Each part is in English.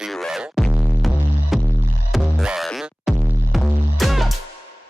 0, 1.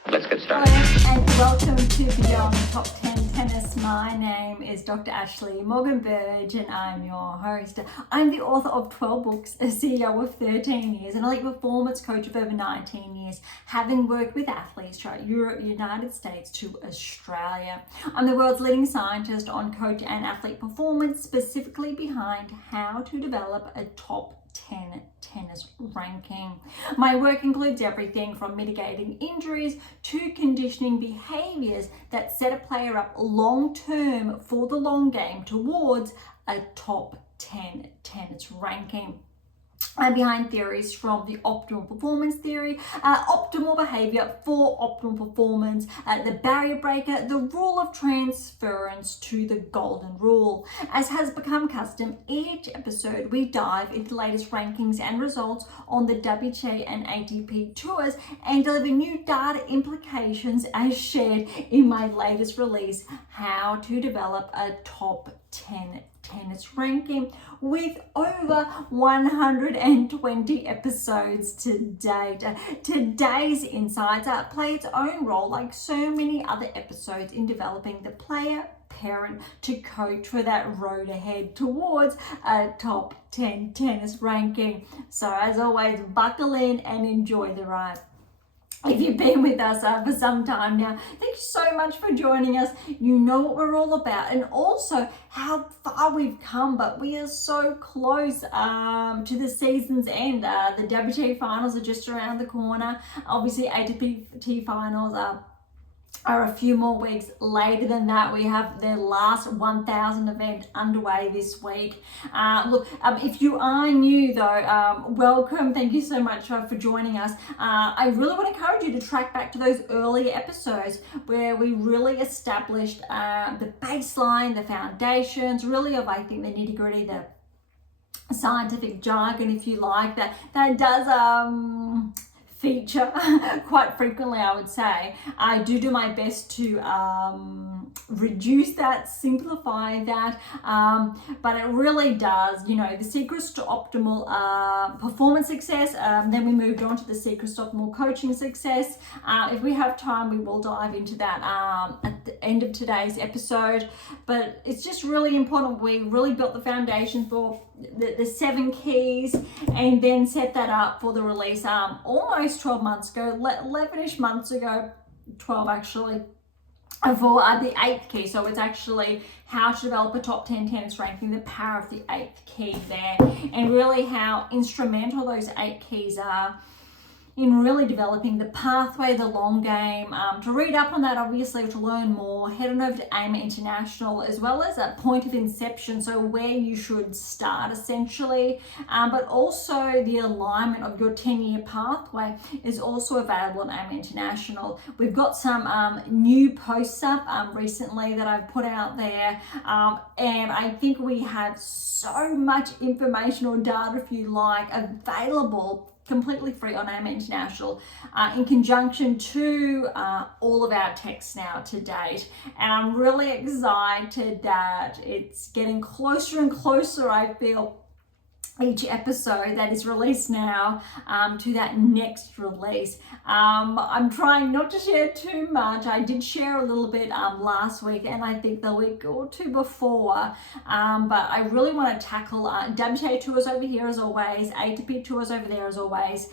Let's get started. Hello and welcome to Beyond Top 10 Tennis. My name is Dr. Ashley Morgan Berge and I'm your host. I'm the author of 12 books, a CEO of 13 years, an elite performance coach of over 19 years, having worked with athletes throughout Europe, United States to Australia. I'm the world's leading scientist on coach and athlete performance, specifically behind how to develop a top 10 tennis ranking. My work includes everything from mitigating injuries to conditioning behaviors that set a player up long term for the long game towards a top 10 tennis ranking. I'm behind theories from the optimal performance theory, optimal behavior for optimal performance, the barrier breaker, the rule of transference to the golden rule. As has become custom, each episode we dive into the latest rankings and results on the WTA and ATP tours and deliver new data implications as shared in my latest release, How to Develop a Top 10 Tennis Ranking, with over 120 episodes to date. Today's insights play its own role, like so many other episodes, in developing the player, parent to coach for that road ahead towards a top 10 tennis ranking. So as always, buckle in and enjoy the ride. If you've been with us for some time now, thank you so much for joining us. You know what we're all about and also how far we've come, but we are so close to the season's end. The WTA finals are just around the corner. Obviously, ATP finals are a few more weeks later than that. We have their last 1,000 event underway this week. If you are new though, welcome. Thank you so much for joining us. I really want to encourage you to track back to those earlier episodes where we really established the baseline, the foundations, really of, I think, the nitty gritty, the scientific jargon, if you like, that does feature quite frequently, I would say. I do my best to reduce that, simplify that, but it really does, the secrets to optimal performance success. Then we moved on to the secrets to optimal coaching success. If we have time, we will dive into that at the end of today's episode, but it's just really important. We really built the foundation for the 7 keys and then set that up for the release almost 12 months ago, 11ish months ago, 12 actually, for the 8th key. So it's actually how to develop a top 10 tennis ranking, the power of the 8th key there, and really how instrumental those 8 keys are in really developing the pathway, the long game. To read up on that, obviously, to learn more, head on over to AM8 International, as well as a point of inception, so where you should start essentially, but also the alignment of your 10-year pathway is also available on AM8 International. We've got some new posts up recently that I've put out there, and I think we have so much information or data, if you like, available completely free on AM International, in conjunction to all of our texts now to date. And I'm really excited that it's getting closer and closer, I feel, each episode that is released now to that next release. I'm trying not to share too much. I did share a little bit last week and I think the week or two before, but I really want to tackle WTA tours over here as always, ATP tours over there as always,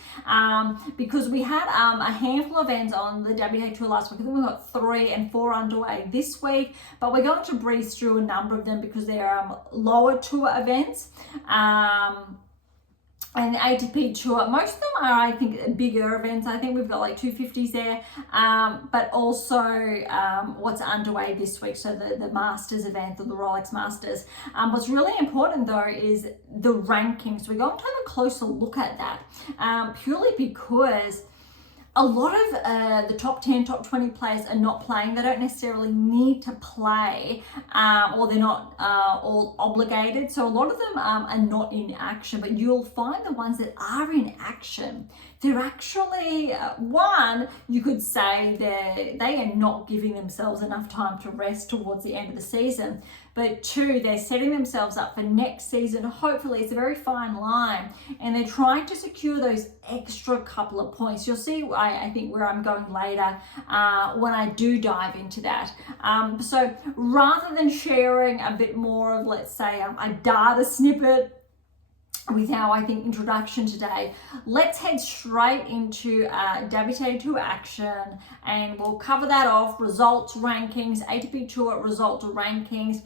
because we had a handful of events on the WTA tour last week. I think we've got 3 and 4 underway this week, but we're going to breeze through a number of them because they're lower tour events. And the ATP tour, most of them are, I think, bigger events. I think we've got like 250s there, but also what's underway this week, so the Masters event, or the Rolex Masters. What's really important though is the rankings. We're going to have a closer look at that, purely because a lot of the top 10, top 20 players are not playing. They don't necessarily need to play, or they're not all obligated. So a lot of them are not in action, but you'll find the ones that are in action, they're actually, one, you could say they are not giving themselves enough time to rest towards the end of the season. but two, they're setting themselves up for next season. Hopefully, it's a very fine line, and they're trying to secure those extra couple of points. You'll see, I think, where I'm going later when I do dive into that. So rather than sharing a bit more of, let's say, a data snippet with our, I think, introduction today, let's head straight into WTA Tour action, and we'll cover that off, results, rankings, ATP Tour results, rankings,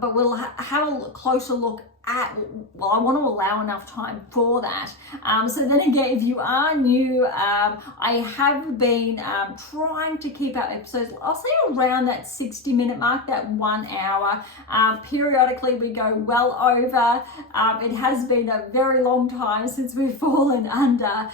but we'll have a closer look at, well, I want to allow enough time for that. So then again, if you are new, I have been trying to keep our episodes, I'll say around that 60-minute mark, that 1 hour. Periodically we go well over. It has been a very long time since we've fallen under.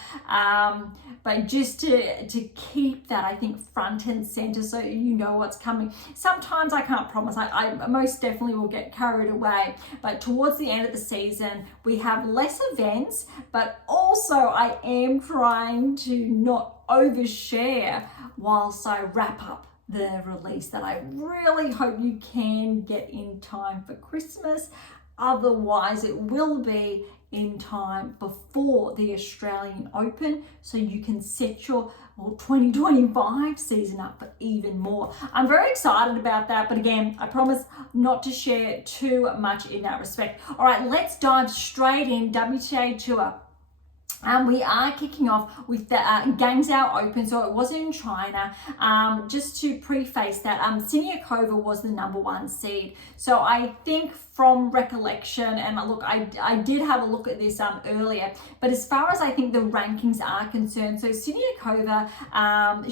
But just to keep that, I think, front and center, so you know what's coming. Sometimes I can't promise, I most definitely will get carried away, but towards the end of the season, we have less events, but also I am trying to not overshare whilst I wrap up the release that I really hope you can get in time for Christmas. Otherwise, it will be in time before the Australian Open, so you can set your 2025 season up for even more. I'm very excited about that, but again, I promise not to share too much in that respect. All right, let's dive straight in. WTA Tour. We are kicking off with the Guangzhou Open, so it was in China. Just to preface that, Siniakova was the #1 seed. So I think from recollection, and look, I did have a look at this earlier, but as far as I think the rankings are concerned, so Siniakova,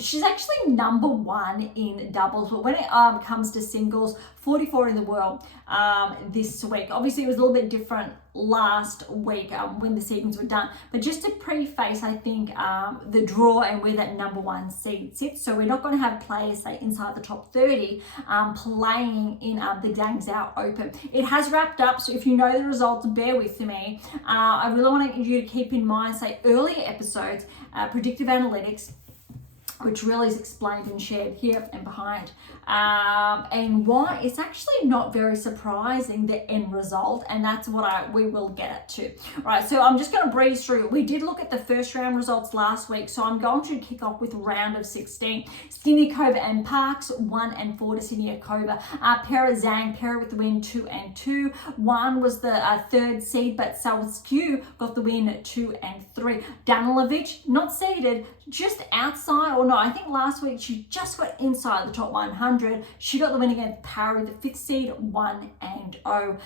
she's actually #1 in doubles, but when it comes to singles, 44 in the world this week. Obviously, it was a little bit different last week when the seedings were done, but just to preface, I think the draw and where that #1 seed sits. So we're not going to have players, say, inside the top 30 playing in the Guangzhou Open. It has wrapped up, so if you know the results, bear with me. I really want you to keep in mind, say, earlier episodes, predictive analytics, which really is explained and shared here and behind, and why it's actually not very surprising, the end result, and that's what we will get to. All right, so I'm just going to breeze through. We did look at the first round results last week, so I'm going to kick off with round of 16. Siniakova and Parks, 1 and 4 to Siniakova. Pera Zhang, Pera with the win, 2 and 2. 1 was the third seed, but Salskew got the win, 2 and 3. Danilovic, not seeded, just outside, or no, I think last week she just got inside the top 100. She got the win against Parry, the 5th seed, 1 and 0.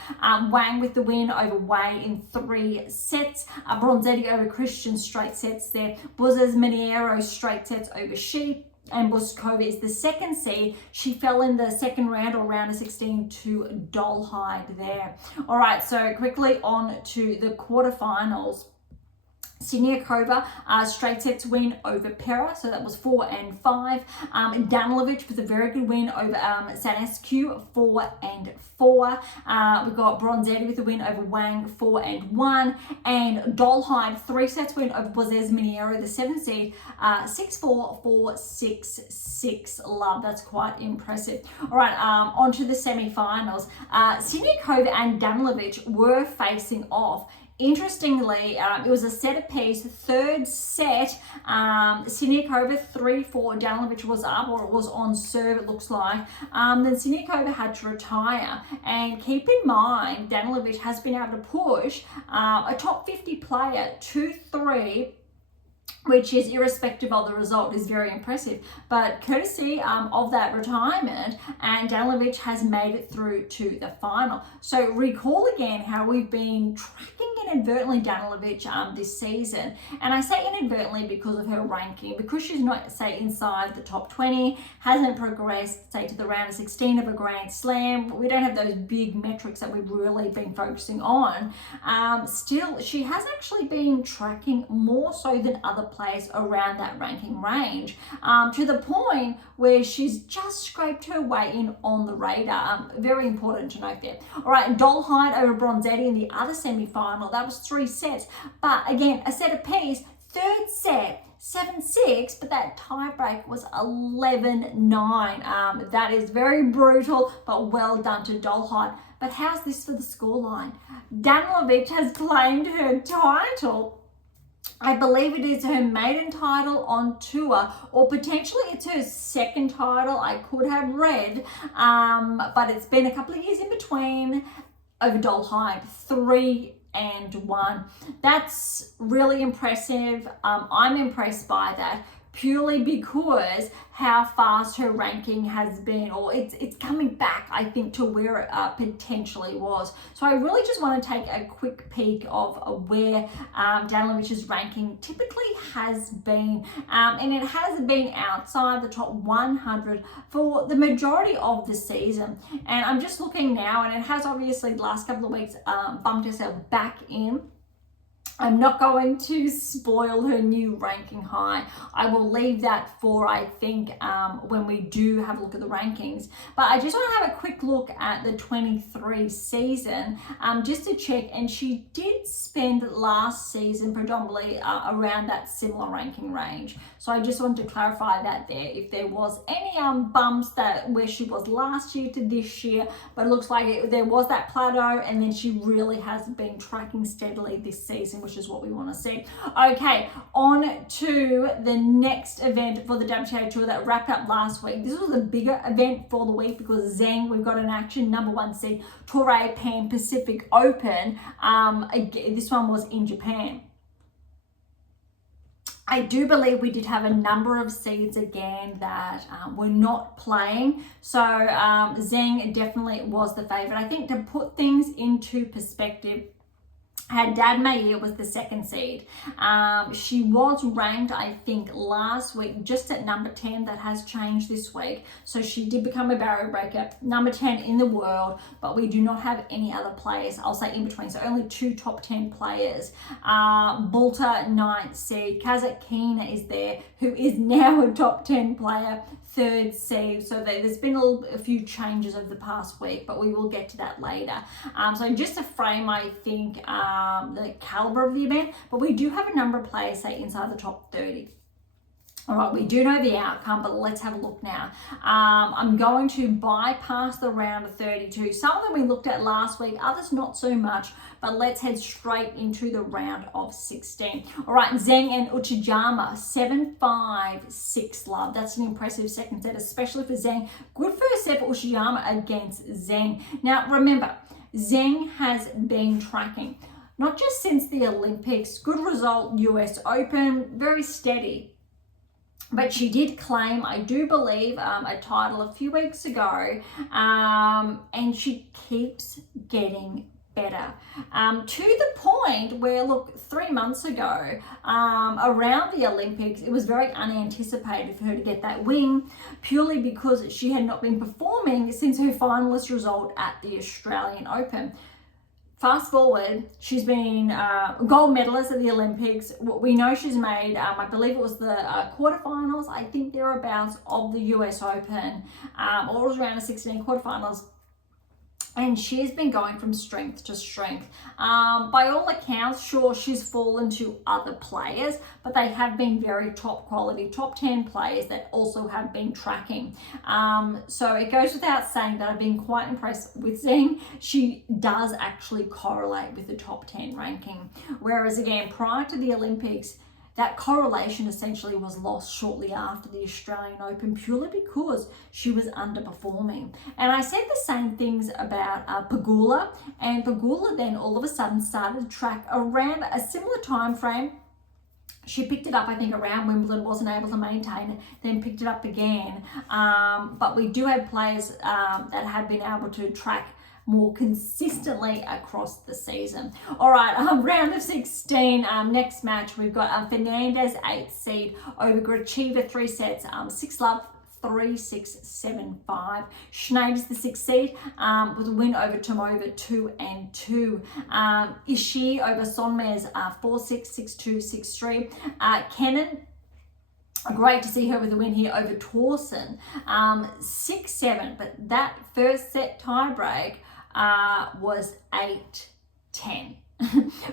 Wang with the win over Wei in 3 sets. Bronzetti over Christian, straight sets there. Buzes Miniero, straight sets over Shi. And Boskova is the 2nd seed. She fell in the second round, or round of 16, to Dolhide there. All right, so quickly on to the quarterfinals. Siniakova, straight sets win over Pera, so that was 4 and 5. Danilovic with a very good win over Sanescu, 4 and 4. We've got Bronzetti with a win over Wang, 4 and 1. And Dolheim, 3 sets win over Bozes Miniero, the 7th seed, 6-4, 4-6-6. Love, that's quite impressive. All right, on to the semi-finals. Siniakova and Danilovic were facing off. Interestingly, it was a set apiece. Third set, Siniakova 3-4. Danilovic was up, or it was on serve, it looks like. Then Siniakova had to retire. And keep in mind, Danilovic has been able to push a top 50 player 2-3, which is, irrespective of the result, is very impressive. But courtesy of that retirement, and Danilovic has made it through to the final. So recall again how we've been tracking inadvertently Danilovic this season. And I say inadvertently because of her ranking, because she's not, say, inside the top 20, hasn't progressed, say, to the round of 16 of a Grand Slam. We don't have those big metrics that we've really been focusing on. Still, she has actually been tracking more so than other players around that ranking range, to the point where she's just scraped her way in on the radar. Very important to note there. All right, Dolhide over Bronzetti in the other semi-final. That was 3 sets. But again, a set apiece. Third set, 7-6, but that tiebreak was 11-9. That is very brutal, but well done to Dolhide. But how's this for the scoreline? Danilovic has claimed her title. I believe it is her maiden title on tour, or potentially it's her second title. I could have read, but it's been a couple of years in between over Dolhide, 3-1. That's really impressive. I'm impressed by that, purely because how fast her ranking has been, or it's coming back, I think, to where it potentially was. So I really just want to take a quick peek of where Danilovic's ranking typically has been, and it has been outside the top 100 for the majority of the season. And I'm just looking now, and it has obviously the last couple of weeks bumped herself back in. I'm not going to spoil her new ranking high. I will leave that for, I think, when we do have a look at the rankings. But I just want to have a quick look at the 23 season, just to check. And she did spend last season predominantly around that similar ranking range. So I just wanted to clarify that there, if there was any bumps that where she was last year to this year. But it looks like there was that plateau, and then she really has been tracking steadily this season, which is what we want to see. Okay, on to the next event for the WTA Tour that wrapped up last week. This was a bigger event for the week because Zheng, we've got an action, #1 seed, Toray Pan Pacific Open. Again, this one was in Japan. I do believe we did have a number of seeds again that were not playing. So Zheng definitely was the favorite. I think to put things into perspective, had Dad Meir was the second seed. She was ranked, I think, last week just at number 10. That has changed this week. So she did become a barrier breaker, number 10 in the world, but we do not have any other players, I'll say, in between. So only 2 top 10 players. Bulta, 9th seed. Kazakhina is there, who is now a top 10 player, 3rd seed. So there's been a few changes over the past week, but we will get to that later. So just to frame, I think, the caliber of the event, but we do have a number of players, say, inside the top 30. All right, we do know the outcome, but let's have a look now. I'm going to bypass the round of 32. Some of them we looked at last week, others not so much, but let's head straight into the round of 16. All right, Zheng and Uchijima, 7-5-6 love. That's an impressive second set, especially for Zheng. Good first set for Uchijima against Zheng. Now, remember, Zheng has been tracking, not just since the Olympics, good result, US Open, very steady. But she did claim, I do believe, a title a few weeks ago, and she keeps getting better. To the point where, look, 3 months ago, around the Olympics, it was very unanticipated for her to get that win, purely because she had not been performing since her finalist result at the Australian Open. Fast forward, she's been a gold medalist at the Olympics. We know she's made, I believe it was the quarterfinals, I think thereabouts, of the US Open, or it was around the 16 quarterfinals. And she's been going from strength to strength. By all accounts, sure, she's fallen to other players, but they have been very top quality, top 10 players that also have been tracking. So it goes without saying that I've been quite impressed with Zheng. She does actually correlate with the top 10 ranking. Whereas again, prior to the Olympics, that correlation essentially was lost shortly after the Australian Open, purely because she was underperforming. And I said the same things about Pegula, and Pegula then all of a sudden started to track around a similar time frame. She picked it up, I think, around Wimbledon, wasn't able to maintain it, then picked it up again. But we do have players that have been able to track more consistently across the season. All right, round of 16, next match, we've got Fernandez, 8th seed, over Gracheva, 3 sets, 6 love, 3-6-7-5. Schneider's the 6th seed, with a win over Tomova, 2-2. Ishii over Sonmez, 4-6, 6-2, 6-3. Kenin, great to see her with a win here over Torsen, 6-7, but that first set tiebreak was 8-10.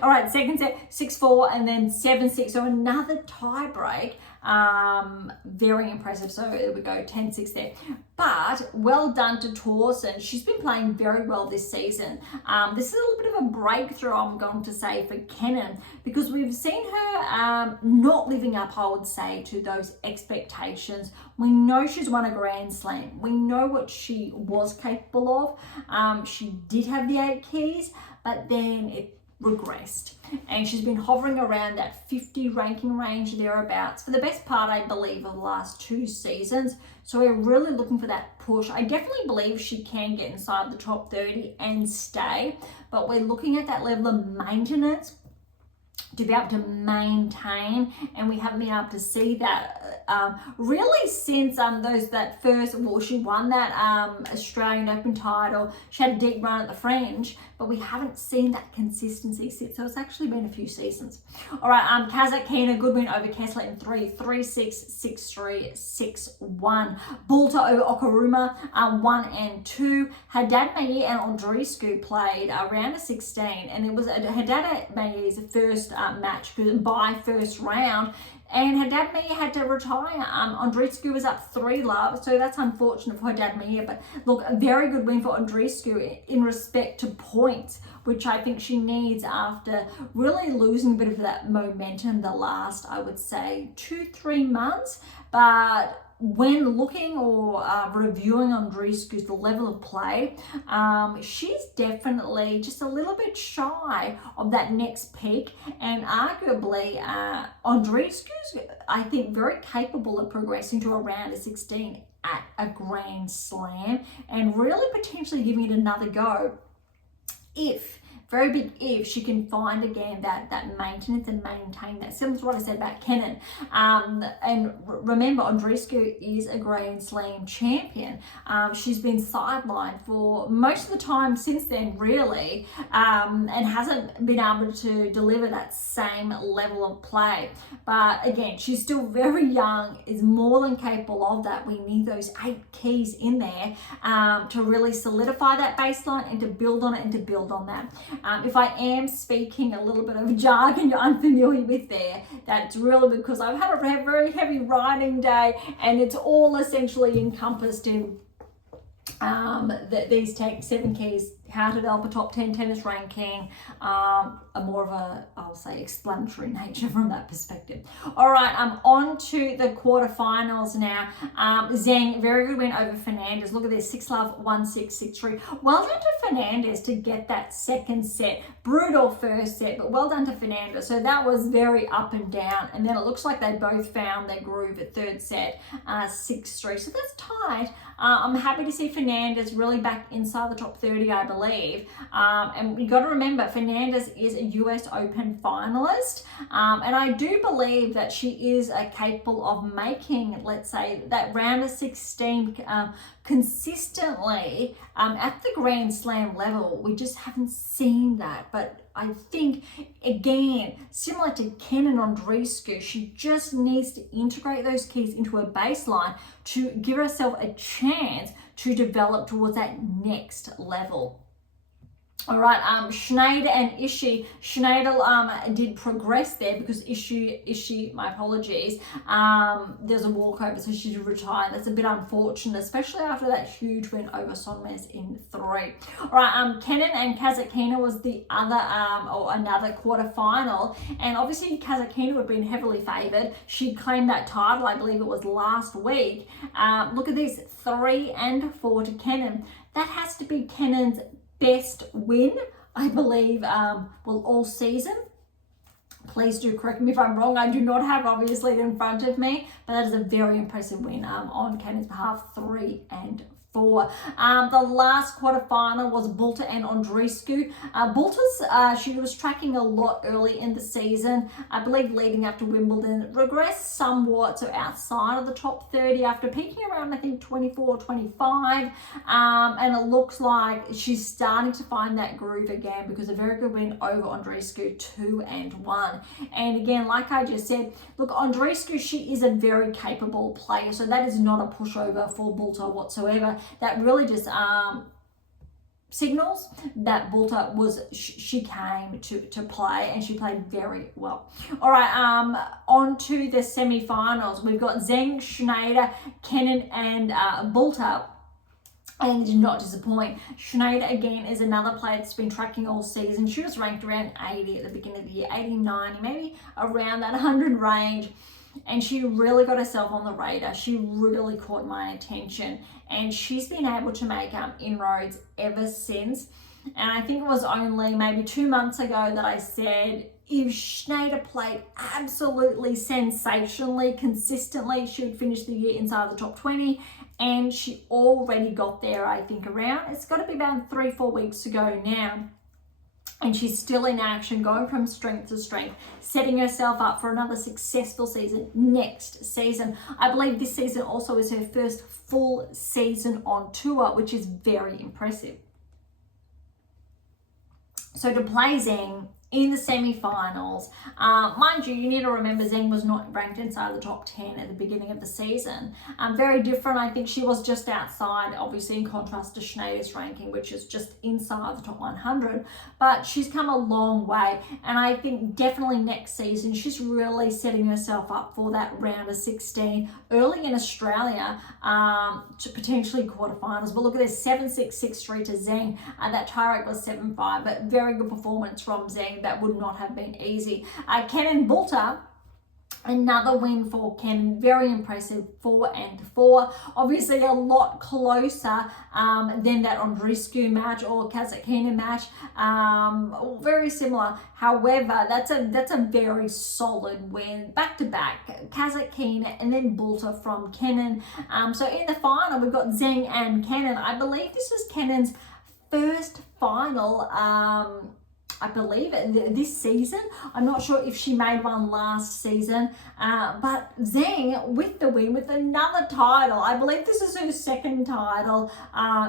All right, second set, 6-4, and then 7-6. So another tie break. Very impressive. So there we go, 10-6 there. But well done to Torsen. She's been playing very well this season. This is a little bit of a breakthrough, I'm going to say, for Kenin, because we've seen her not living up, I would say, to those expectations. We know she's won a Grand Slam. We know what she was capable of. She did have the 8 keys, but then it regressed, and she's been hovering around that 50 ranking range thereabouts for the best part, I believe, of the last 2 seasons. So we're really looking for that push. I definitely believe she can get inside the top 30 and stay, but we're looking at that level of maintenance to be able to maintain, and we haven't been able to see that really since she won that Australian Open title. She had a deep run at the French, but we haven't seen that consistency since. So it's actually been a few seasons. All right, Kazakhina, good win over Kessler in 3-6, 6-3, 6-1. Bulta over Okuruma, 1 and 2. Haddad Mayer and Andreescu played round of 16, and it was Haddad Mayer's first match by first round, and Haddad Mayer had to retire. Andreescu was up 3-love, so that's unfortunate for Haddad Mayer. But look, a very good win for Andreescu in respect to points, which I think she needs after really losing a bit of that momentum the last, I would say, 2-3 months. But when looking or reviewing Andreescu's the level of play, she's definitely just a little bit shy of that next peak, and arguably Andreescu's, I think, very capable of progressing to a round of 16 at a Grand Slam and really potentially giving it another go if, very big if, she can find again that maintenance and maintain that. Similar to what I said about Kenin. And remember, Andreescu is a Grand Slam champion. She's been sidelined for most of the time since then, really, and hasn't been able to deliver that same level of play. But again, she's still very young, is more than capable of that. We need those 8 keys in there to really solidify that baseline and to build on it and to build on that. If I am speaking a little bit of jargon you're unfamiliar with there, that's really because I've had a very heavy writing day, and it's all essentially encompassed in these 7 keys: how to develop a top 10 tennis ranking, a more of a, I'll say, explanatory nature from that perspective. All right, on to the quarterfinals now. Zheng, very good win over Fernandez. Look at this, 6-love, 1-6, 6-3. Well done to Fernandez to get that second set. Brutal first set, but well done to Fernandez. So that was very up and down, and then it looks like they both found their groove at third set, 6-3. So that's tight. I'm happy to see Fernandez really back inside the top 30, I believe. And you got to remember, Fernandez is a US Open finalist, and I do believe that she is capable of making, let's say, that round of 16 consistently at the Grand Slam level. We just haven't seen that. But I think, again, similar to Ken and Andreescu, she just needs to integrate those keys into her baseline to give herself a chance to develop towards that next level. All right, Schneider and Ishii. Schneider did progress there because Ishii, my apologies, there's a walkover, so she did retire. That's a bit unfortunate, especially after that huge win over Sonmez in 3. All right, Kenin and Kazakhina was the other, or another quarterfinal, and obviously Kazakhina had been heavily favoured. She claimed that title, I believe it was last week. Look at this, 3 and 4 to Kenin. That has to be Kenin's best win, I believe, all season. Please do correct me if I'm wrong. I do not have, obviously, it in front of me, but that is a very impressive win on Kenin's behalf, 3 and 4. The last quarterfinal was Bulta and Andreescu. Bulta's, she was tracking a lot early in the season, I believe leading up to Wimbledon, regressed somewhat, so outside of the top 30 after peaking around, I think, 24, 25, and it looks like she's starting to find that groove again because a very good win over Andreescu, 2 and 1. And again, like I just said, look, Andreescu, she is a very capable player, so that is not a pushover for Bulta whatsoever. That really just signals that Bulta was she came to play, and she played very well. All right, on to the semi-finals. We've got Zheng, Schneider, Kenin, and Bulta. And did not disappoint. Schneider, again, is another player that's been tracking all season. She was ranked around 80 at the beginning of the year, 80, 90, maybe around that 100 range. And she really got herself on the radar. She really caught my attention. And she's been able to make inroads ever since. And I think it was only maybe 2 months ago that I said, if Schneider played absolutely sensationally, consistently, she would finish the year inside the top 20. And she already got there, I think, around, it's got to be about 3-4 weeks to go now. And she's still in action, going from strength to strength, setting herself up for another successful season next season. I believe this season also is her first full season on tour, which is very impressive. So to play Zheng in the semi-finals, mind you need to remember Zheng was not ranked inside the top 10 at the beginning of the season. Very different. I think she was just outside, obviously, in contrast to Schneider's ranking, which is just inside the top 100. But she's come a long way, and I think definitely next season she's really setting herself up for that round of 16 early in Australia, to potentially quarterfinals. But look at this, 7-6, 6-3 to Zheng. That tie break was 7-5, but very good performance from Zheng. That would not have been easy. Kenin, Bulta, another win for Kenin, very impressive, 4-4. Obviously a lot closer than that Andreescu match or Kazakhina match, very similar. However, that's a very solid win, back to back, Kazakhina and then Bulta from Kenin. So in the final we've got Zheng and Kenin. I believe this was Kenin's first final, I believe, this season. I'm not sure if she made one last season, but Zheng with the win, with another title. I believe this is her second title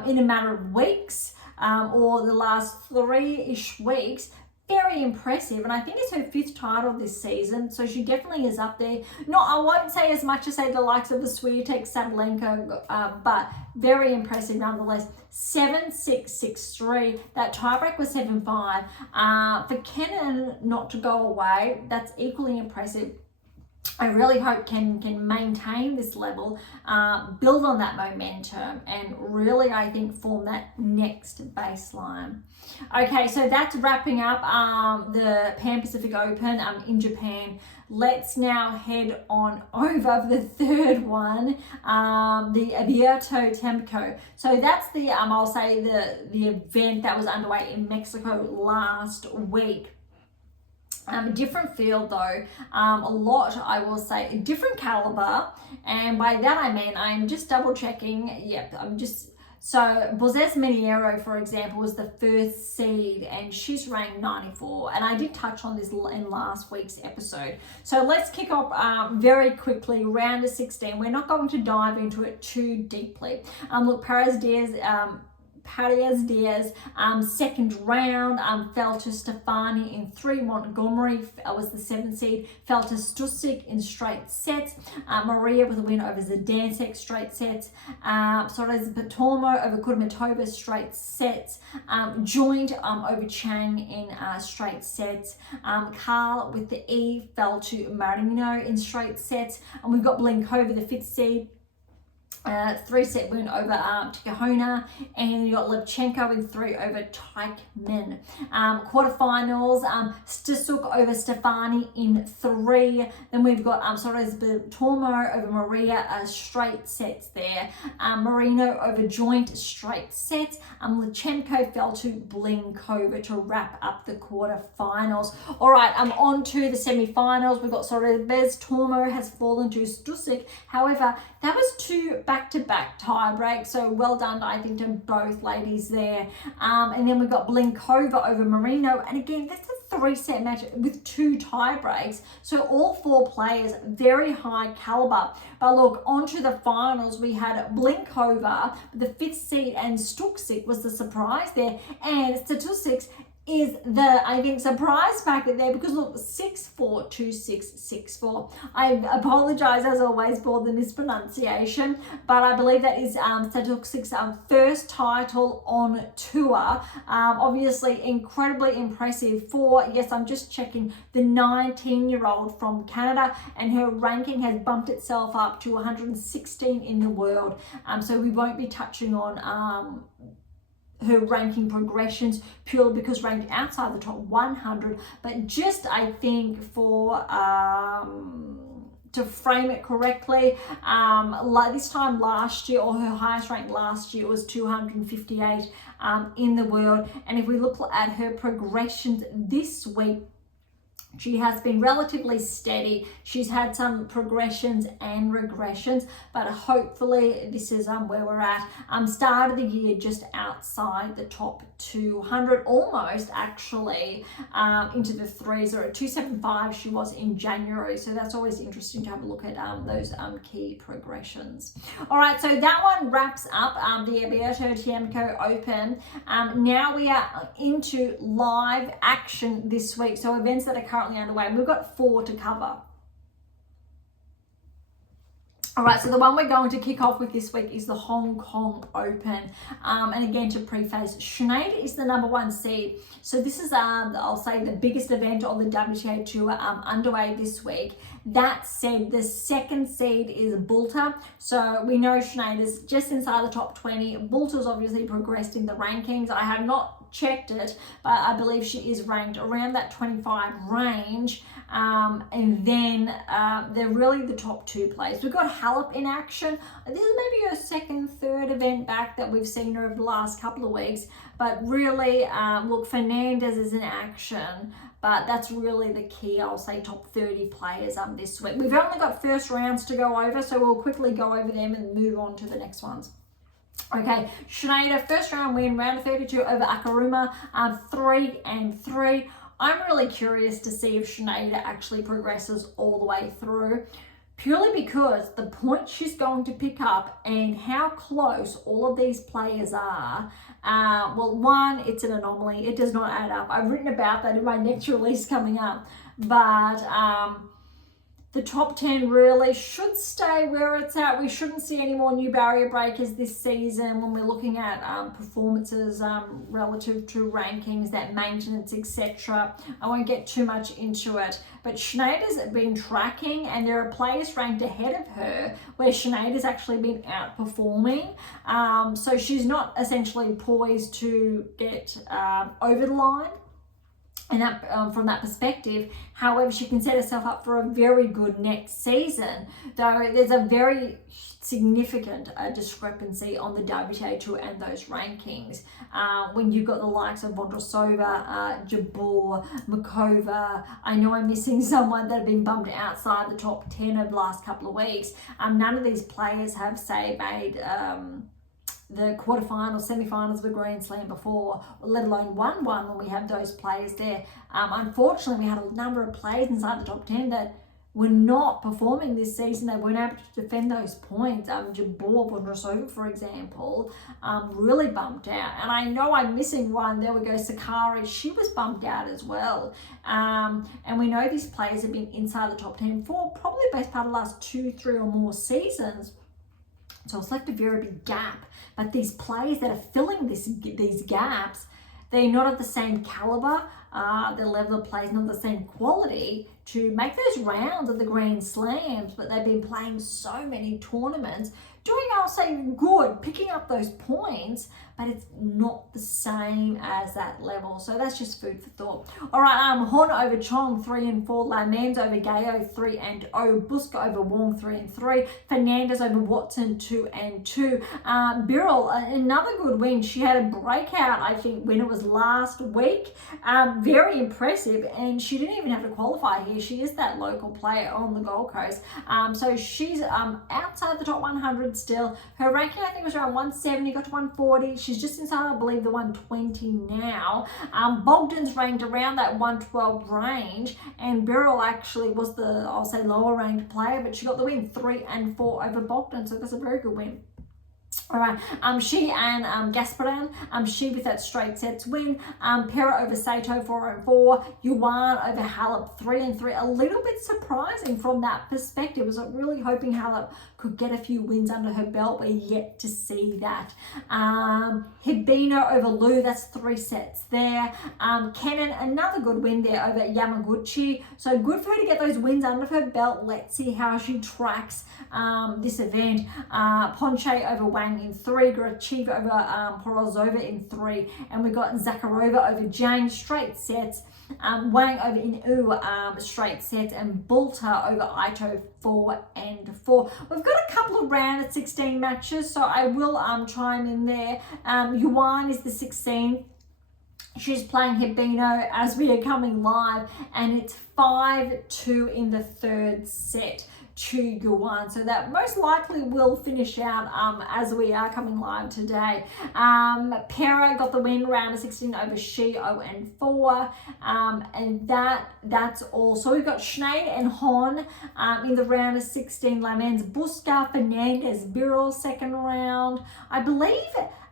in a matter of weeks, or the last 3-ish weeks. Very impressive, and I think it's her 5th title this season, so she definitely is up there. I won't say as much as say the likes of the Swiatek, Sabalenka, but very impressive nonetheless. 7-6, 6-3. That tiebreak was 7-5. For Kenin not to go away, that's equally impressive. I really hope Ken can maintain this level, build on that momentum, and really, I think, form that next baseline. Okay, so that's wrapping up the Pan Pacific Open in Japan. Let's now head on over the third one, the Abierto Tampico. So that's the, I'll say the event that was underway in Mexico last week. Different field though, a lot, I will say, different caliber, and by that I mean I'm just double checking. So Bozes Meniero, for example, was the first seed, and she's ranked 94, and I did touch on this in last week's episode. So let's kick off very quickly, round of 16. We're not going to dive into it too deeply. Look, Paris Diaz, second round, fell to Stefani in 3. Montgomery was the 7th seed, fell to Stusik in straight sets. Maria with a win over Zidansek, straight sets. Sorez Patomo over Kurmatova, straight sets. Joined over Chang in straight sets. Karl with the E fell to Marino in straight sets. And we've got Blinkova, the 5th seed, 3-set win over Tikahona, and you got Levchenko in 3 over Teichmann. Quarterfinals, Stisuk over Stefani in 3. Then we've got Sorez Tormo over Maria, straight sets there. Marino over Joint, straight sets. Levchenko fell to Blinkova to wrap up the quarterfinals. All right, on to the semi-finals. We've got Sorez Tormo has fallen to Stusik. However, that was 2 back-to-back tie breaks, so well done, I think, to both ladies there. And then we've got Blinkova over Marino, and again, that's a 3-set match with 2 tie breaks, so all 4 players, very high caliber. But look, on to the finals, we had Blinkova, the 5th seed, and Stuksik was the surprise there, and Statusik is the, I think, surprise factor there, because look, 642664. I apologize as always for the mispronunciation, but I believe that is Satook's first title on tour. Obviously incredibly impressive for, yes, I'm just checking, the 19-year-old from Canada, and her ranking has bumped itself up to 116 in the world. So we won't be touching on her ranking progressions purely because ranked outside the top 100, but just I think for to frame it correctly, like this time last year, or her highest rank last year was 258 in the world. And if we look at her progressions this week, she has been relatively steady. She's had some progressions and regressions, but hopefully this is where we're at. Start of the year just outside the top 200, almost actually into the threes, or at 275 she was in January. So that's always interesting to have a look at those key progressions. All right, so that one wraps up the Abierto Tampico Open. Now we are into live action this week. So events that are currently underway. We've got 4 to cover. All right, so the one we're going to kick off with this week is the Hong Kong Open. And again, to preface, Sinead is the #1 seed. So this is, I'll say, the biggest event on the WTA Tour underway this week. That said, the 2nd seed is Bulter. So we know Sinead is just inside the top 20. Bulter's obviously progressed in the rankings. I have not checked it, but I believe she is ranked around that 25 range. And then they're really the top 2 players. We've got Halep in action. This is maybe her 2nd, 3rd event back that we've seen her over the last couple of weeks. But really, look, Fernandez is in action. But that's really the key, I'll say, top 30 players this week. We've only got first rounds to go over, so we'll quickly go over them and move on to the next ones. Okay, Sinead, first round win, round of 32 over Akaruma, 3-3. I'm really curious to see if Sinead actually progresses all the way through, purely because the points she's going to pick up and how close all of these players are. Well, one, it's an anomaly. It does not add up. I've written about that in my next release coming up. But the top 10 really should stay where it's at. We shouldn't see any more new barrier breakers this season when we're looking at performances relative to rankings, that maintenance, etc. I won't get too much into it. But Sinead has been tracking, and there are players ranked ahead of her where Sinead has actually been outperforming. So she's not essentially poised to get over the line. And that, from that perspective, however, she can set herself up for a very good next season. Though there's a very significant discrepancy on the WTA Tour and those rankings. When you've got the likes of Vondrousova, Jabeur, Makova, I know I'm missing someone that have been bumped outside the top 10 of the last couple of weeks. None of these players have, say, made the quarterfinals, semi-finals of a Grand Slam before, let alone won one when we have those players there. Unfortunately, we had a number of players inside the top 10 that were not performing this season. They weren't able to defend those points. Jabeur, Vondrousova, for example, really bumped out. And I know I'm missing one. There we go, Sakari. She was bumped out as well. And we know these players have been inside the top 10 for probably the best part of the last 2, 3 or more seasons. So it's left a very big gap. But these players that are filling these gaps, they're not of the same caliber, the level of play is not the same quality to make those rounds of the Grand Slams, but they've been playing so many tournaments, doing, I'll say, good, picking up those points, but it's not the same as that level. So that's just food for thought. All right, Horn over Chong, 3-4. Lamans over Gayo, 3-0. Buska over Wong, 3-3. Fernandez over Watson, 2-2. Birrell, another good win. She had a breakout, I think, when it was last week. Very impressive, and she didn't even have to qualify here. She is that local player on the Gold Coast. So she's outside the top 100 still. Her ranking, I think, was around 170, got to 140. She's just inside, I believe, the 120 now. Bogdan's ranked around that 112 range, and Birrell actually was the, I'll say, lower ranked player, but she got the win, 3-4 over Bogdan, so that's a very good win. All right, she and Gasparin, she with that straight sets win. Pera over Sato 4-4. Yuan over Halep 3-3. A little bit surprising from that perspective. I was really hoping Halep could get a few wins under her belt. We're yet to see that. Hibino over Liu, that's 3 sets there. Kenin, another good win there over Yamaguchi. So good for her to get those wins under her belt. Let's see how she tracks this event. Ponce over Wang in 3, Gracheva over Porozova in 3, and we've got Zakharova over Jane, straight sets, Wang over Inu, straight sets, and Bulta over Ito 4-4. We've got a couple of round at 16 matches, so I will chime in there. Yuan is the 16th. She's playing Hibino as we are coming live, and it's 5-2 in the 3rd set to Yuan, so that most likely will finish out as we are coming live today. Pera got the win round of 16 over Shi 0-4, and that's all. So we've got Schneid and Hon in the round of 16. Lamens, Busca, Fernandez, Birol second round. I believe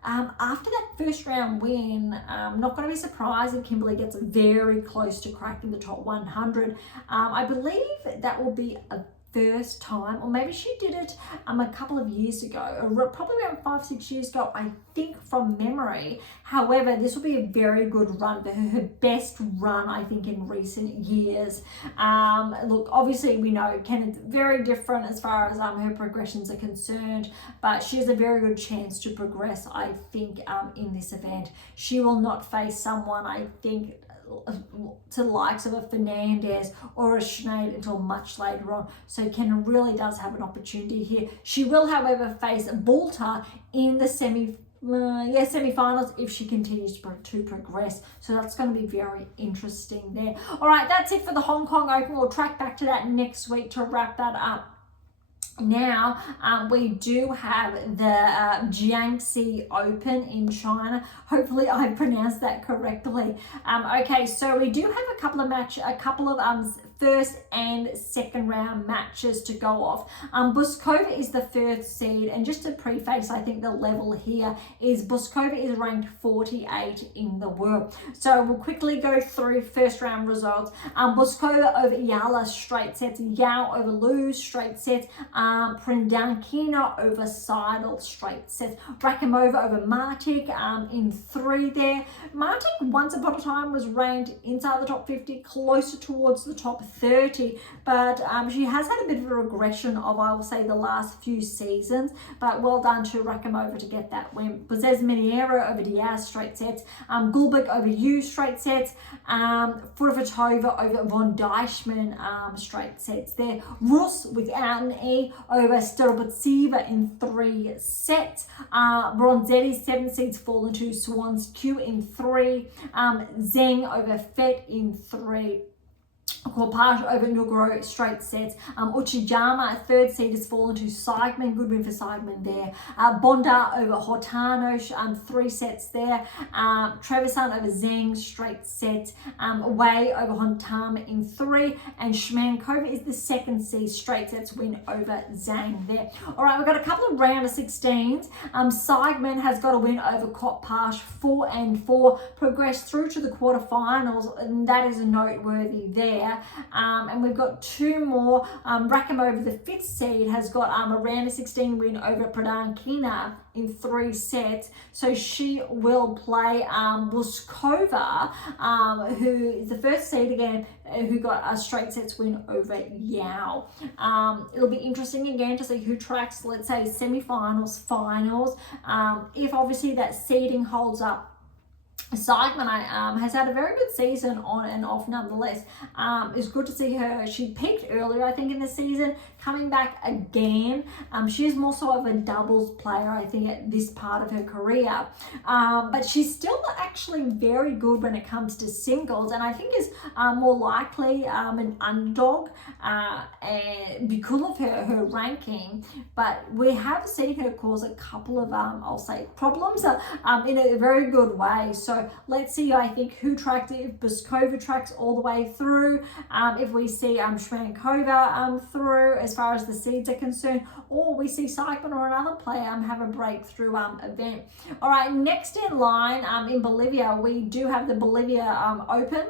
after that first round win, I'm not going to be surprised if Kimberly gets very close to cracking the top 100. I believe that will be a first time, or maybe she did it a couple of years ago, or probably around 5-6 years ago, I think, from memory. However, this will be a very good run for her, her best run, I think, in recent years. Look, obviously we know Kenneth's very different as far as her progressions are concerned, but she has a very good chance to progress, I think, in this event. She will not face someone, I think, to the likes of a Fernandez or a Schneid until much later on. So Ken really does have an opportunity here. She will, however, face Bulta in the semi-finals if she continues to progress. So that's going to be very interesting there. All right, that's it for the Hong Kong Open. We'll track back to that next week to wrap that up. Now, we do have the Jiangxi Open in China. Hopefully I pronounced that correctly. Okay, so we do have a couple of first and second round matches to go off. Buskova is the 3rd seed, and just to preface, I think the level here is Buskova is ranked 48 in the world. So we'll quickly go through first round results. Buskova over Yala, straight sets. Yao over Liu, straight sets. Prindankina over Seidel, straight sets. Rakimova over Martic in 3 there. Martic once upon a time was ranked inside the top 50, closer towards the top 30, but she has had a bit of a regression of, I will say, the last few seasons, but well done to Rakimova to get that win. Pozes Miniero over Diaz, straight sets. Gulbik over Yu, straight sets. Fruvatova over Von Deichmann, straight sets there. Rus without an E over Sterobutsiva in 3 sets. Bronzetti, 7 seeds fallen to Swans Q in 3. Zheng over Fett in 3. Korpage over Nugro, straight sets. Uchijama, 3rd seed, has fallen to Seigman. Good win for Seigman there. Bonda over Hortano, 3 sets there. Trevisan over Zheng, straight sets. Wei over Hontama in 3. And Shmankova is the 2nd seed, straight sets win over Zhang there. All right, we've got a couple of round of 16s. Seigman has got a win over Korpage, 4-4. Progressed through to the quarterfinals, and that is noteworthy there. And we've got 2 more. Rakimova, the 5th seed, has got a round of 16 win over Pradankina in 3 sets. So she will play Buskova, who is the 1st seed again, who got a straight sets win over Yao. It'll be interesting again to see who tracks, let's say, semi-finals, finals. If obviously that seeding holds up, Seigman has had a very good season on and off nonetheless. It's good to see her. She peaked earlier, I think, in the season, coming back again. She is more so of a doubles player, I think, at this part of her career. But she's still actually very good when it comes to singles, and I think is more likely an underdog because of her ranking. But we have seen her cause a couple of, I'll say, problems in a very good way. So So let's see, I think, who tracked it. If Boskova tracks all the way through, if we see Shmankova through as far as the seeds are concerned, or we see Seichmann or another player have a breakthrough event. All right, next in line in Bolivia, we do have the Bolivia Open.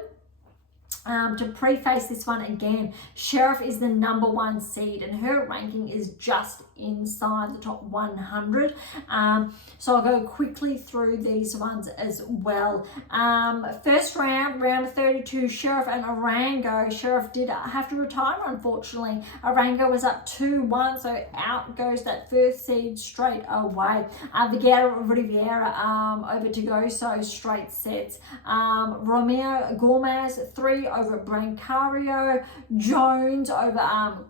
To preface this one again, Sheriff is the #1 seed and her ranking is just inside the top 100. So I'll go quickly through these ones as well. First round 32, Sheriff and Arango. Sheriff did have to retire, unfortunately. Arango was up 2-1, so out goes that first seed straight away. Vigueira Riviera over to go, so straight sets. Romeo Gomez 3 over Brancario. Jones over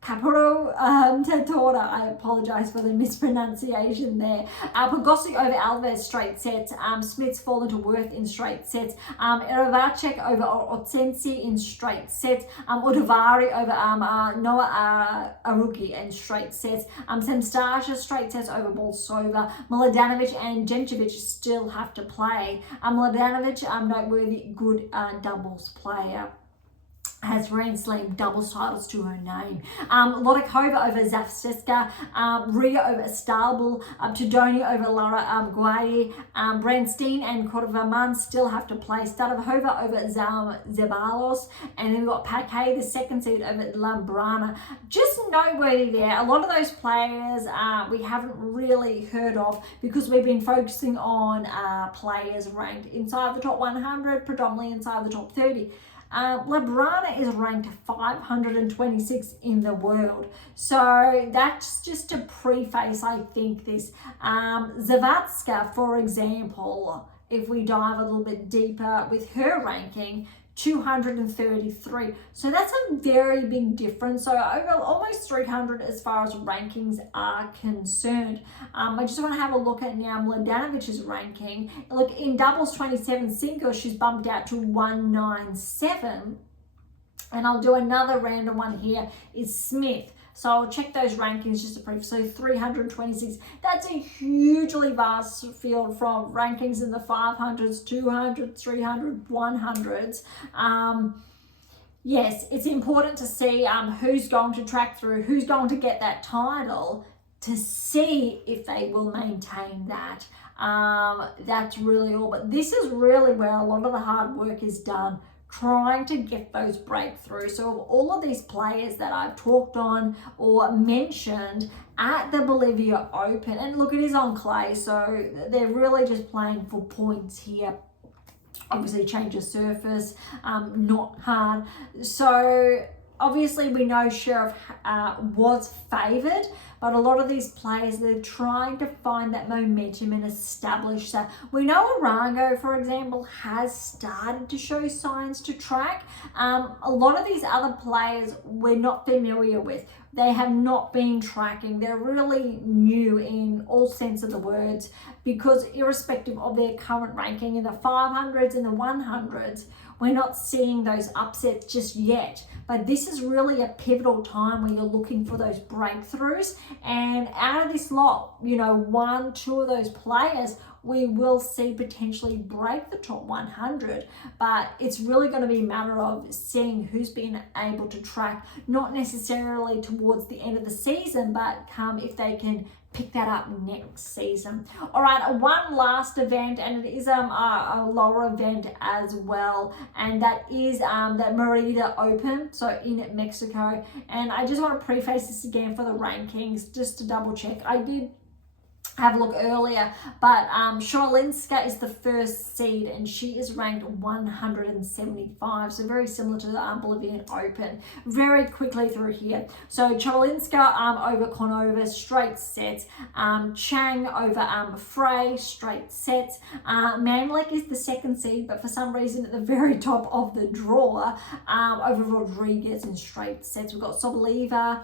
Capuro Tetora. I apologize for the mispronunciation there. Pogossi over Alves, straight sets. Smith's fallen to Worth in straight sets. Erovacek over Otsensi in straight sets. Udavari over Noah Aruki in straight sets. Semstasha straight sets over Bolsova. Mladenovic and Jenčević still have to play. Mladenovic, noteworthy, good doubles player. Has Grand Slam doubles titles to her name. Lodakova over Zafsteska, Ria over Istanbul, Tudoni over Lara Guai, Branstein and Kordovaman still have to play. Stadovhova over Zeballos, and then we've got Paquet, the second seed, over Lambrana. Just noteworthy there, a lot of those players we haven't really heard of because we've been focusing on players ranked inside the top 100, predominantly inside the top 30. Lambrana is ranked 526 in the world. So that's just to preface, I think, this. Zavatska, for example, if we dive a little bit deeper with her ranking, 233. So that's a very big difference. So over almost 300 as far as rankings are concerned. I just want to have a look at now Mladenovic's ranking. Look, in doubles 27, singles, she's bumped out to 197. And I'll do another random one here, is Smith. So I'll check those rankings just to prove. So 326, that's a hugely vast field from rankings in the 500s, 200, 300, 100s. Yes, it's important to see who's going to track through, who's going to get that title, to see if they will maintain that. That's really all. But this is really where a lot of the hard work is done, trying to get those breakthroughs. So of all of these players that I've talked on or mentioned at the Bolivia Open, and look, it is on clay, so they're really just playing for points here. Obviously change of surface, not hard. So obviously we know Sheriff was favoured, but a lot of these players, they're trying to find that momentum and establish that. We know Arango, for example, has started to show signs to track. A lot of these other players we're not familiar with. They have not been tracking. They're really new in all sense of the words, because irrespective of their current ranking in the 500s and the 100s, we're not seeing those upsets just yet. But this is really a pivotal time when you're looking for those breakthroughs. And out of this lot, you know, 1, 2 of those players we will see potentially break the top 100. But it's really going to be a matter of seeing who's been able to track, not necessarily towards the end of the season, but if they can pick that up next season. All right, one last event, and it is a lower event as well, and that is that Merida Open, so in Mexico. And I just want to preface this again for the rankings, just to double check. I did have a look earlier, but Sholinska is the first seed and she is ranked 175, so very similar to the Bolivian Open. Very quickly through here, so Sholinska over Konova, straight sets. Chang over Frey, straight sets. Manlik is the second seed, but for some reason at the very top of the draw, over Rodriguez in straight sets. We've got Soboleva,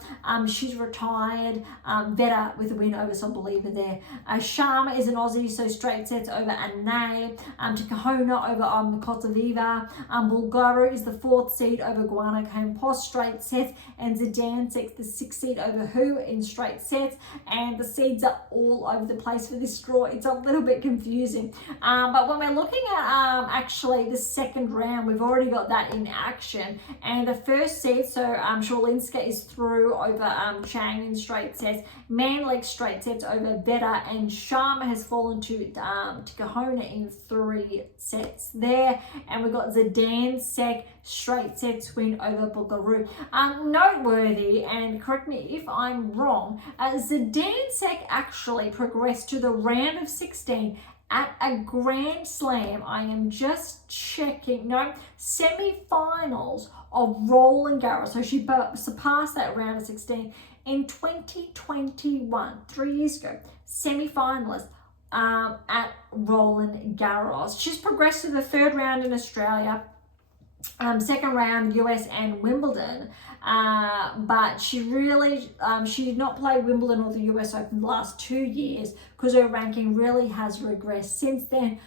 she's retired. Veta with a win over Soboleva there. there. Sharma is an Aussie, so straight sets over Ane. Tikahona over Kotoviva. Bulgaru is the 4th seed over Guana Campos, straight sets. And Zidansek, the 6th seed over Hu in straight sets. And the seeds are all over the place for this draw. It's a little bit confusing. But when we're looking at actually the second round, we've already got that in action. And the first seed, so Shalinska is through over Chang in straight sets. Manlik straight sets over Beta, and Sharma has fallen to Tikahona in 3 sets there. And we've got Zidansek straight sets win over Bulgaru. Noteworthy, and correct me if I'm wrong, Zidansek actually progressed to the round of 16 at a Grand Slam. I am just checking. No, semi-finals of Roland Garros. So she surpassed that round of 16 in 2021, 3 years ago. Semi-finalist at Roland Garros. She's progressed to the 3rd round in Australia. 2nd round US and Wimbledon, but she did not play Wimbledon or the US Open the last 2 years because her ranking really has regressed since then.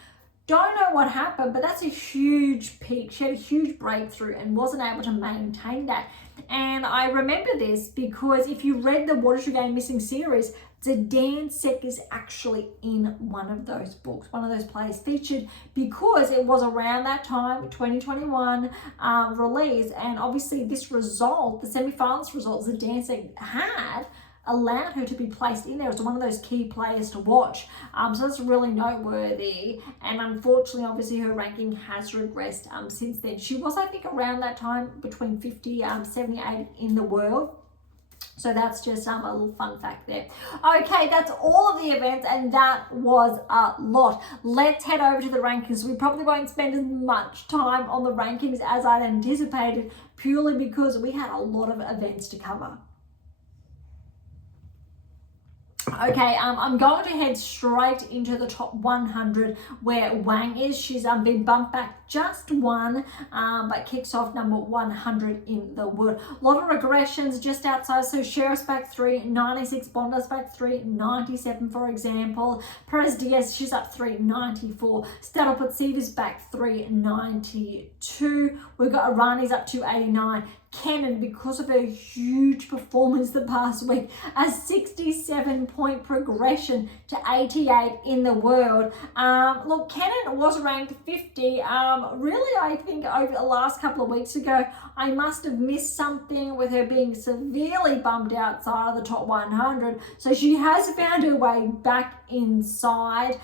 Don't know what happened, but that's a huge peak. She had a huge breakthrough and wasn't able to maintain that. And I remember this because if you read the What Is Your Game Missing series, Zidansek is actually in one of those books, one of those players featured, because it was around that time, 2021 release. And obviously this result, the semi-finals result Zidansek had, allowed her to be placed in there as one of those key players to watch. So that's really noteworthy. And unfortunately, obviously, her ranking has regressed since then. She was, I think, around that time between 50, 78 in the world. So that's just a little fun fact there. Okay, that's all of the events, and that was a lot. Let's head over to the rankings. We probably won't spend as much time on the rankings as I'd anticipated, purely because we had a lot of events to cover. Okay, I'm going to head straight into the top 100 where Wang is. She's been bumped back just one, but kicks off number 100 in the world. A lot of regressions just outside. So Sheriff's back 3, 96, Bonda's back 3, 97 for example. Perez Diaz, she's up 3, 94. Stadelputseva's back 3, 92. We've got Irani's up 289. Cannon, because of her huge performance the past week, a 67-point progression to 88 in the world. Look, Cannon was ranked 50. Really, I think over the last couple of weeks ago, I must have missed something with her being severely bumped outside of the top 100. So she has found her way back inside.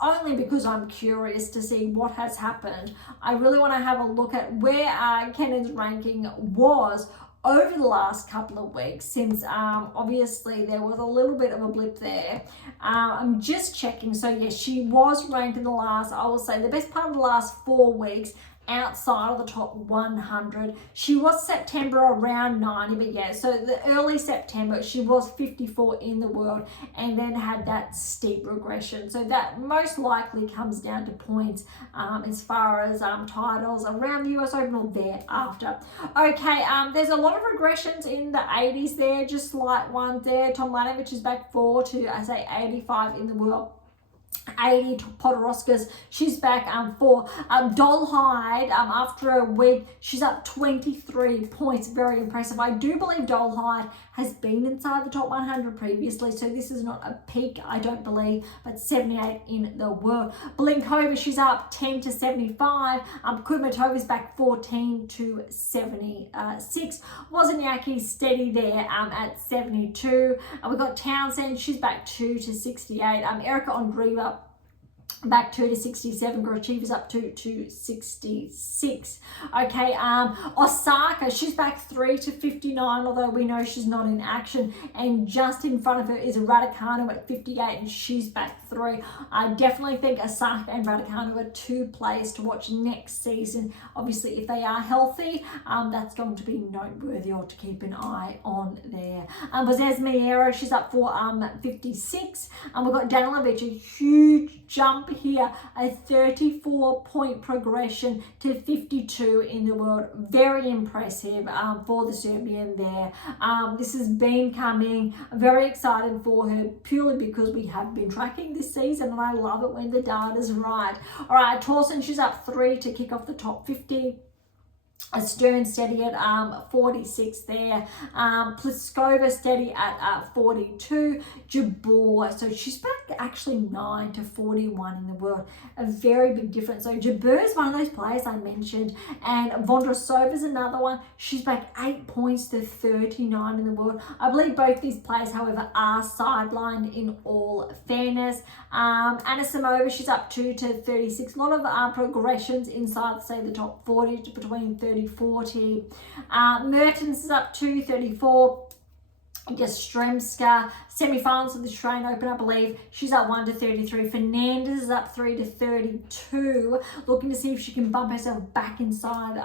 Only because I'm curious to see what has happened. I really want to have a look at where Kennan's ranking was over the last couple of weeks, since obviously there was a little bit of a blip there. I'm just checking. So yes, she was ranked in the last, I will say, the best part of the last 4 weeks outside of the top 100. She was September around 90, but yeah, so the early September she was 54 in the world, and then had that steep regression. So that most likely comes down to points as far as titles around the US Open or thereafter. Okay, there's a lot of regressions in the 80s there, just slight ones there. Tom Lanovich is back 4 to, I say, 85 in the world. 80 to Podoroskis, she's back 4. Dolhide, after a week, she's up 23 points. Very impressive. I do believe Dolhide has been inside the top 100 previously, so this is not a peak, I don't believe, but 78 in the world. Blinkova, she's up 10 to 75. Kudermetova's back 14 to 76. Wozniacki's steady there at 72. We've got Townsend, she's back 2 to 68. Erica Andreeva back 2 to 67. Gorochiva's up 2 to 66. Okay, Osaka, she's back 3 to 59, although we know she's not in action. And just in front of her is Raducanu at 58, and she's back 3. I definitely think Osaka and Raducanu are 2 players to watch next season. Obviously, if they are healthy, that's going to be noteworthy or to keep an eye on there. Bozes Miero, she's up for 56. We've got Danilovic, a huge jump jump here, a 34-point progression to 52 in the world. Very impressive for the Serbian there. This has been coming. I'm very excited for her purely because we have been tracking this season and I love it when the data's right. All right, Torsen, she's up 3 to kick off the top 50. A Stern steady at 46 there. Pliskova steady at 42. Jabeur, so she's back actually 9 to 41 in the world. A very big difference. So Jabeur is one of those players I mentioned, and Vondrasova is another one. She's back 8 points to 39 in the world. I believe both these players, however, are sidelined in all fairness. Anisimova, she's up 2 to 36. A lot of progressions inside, say, the top 40 to between 30-40. Mertens is up 2, 34. Yastremska, semi-finals of the Australian Open, I believe. She's up 1 to 33. Fernandez is up 3 to 32. Looking to see if she can bump herself back inside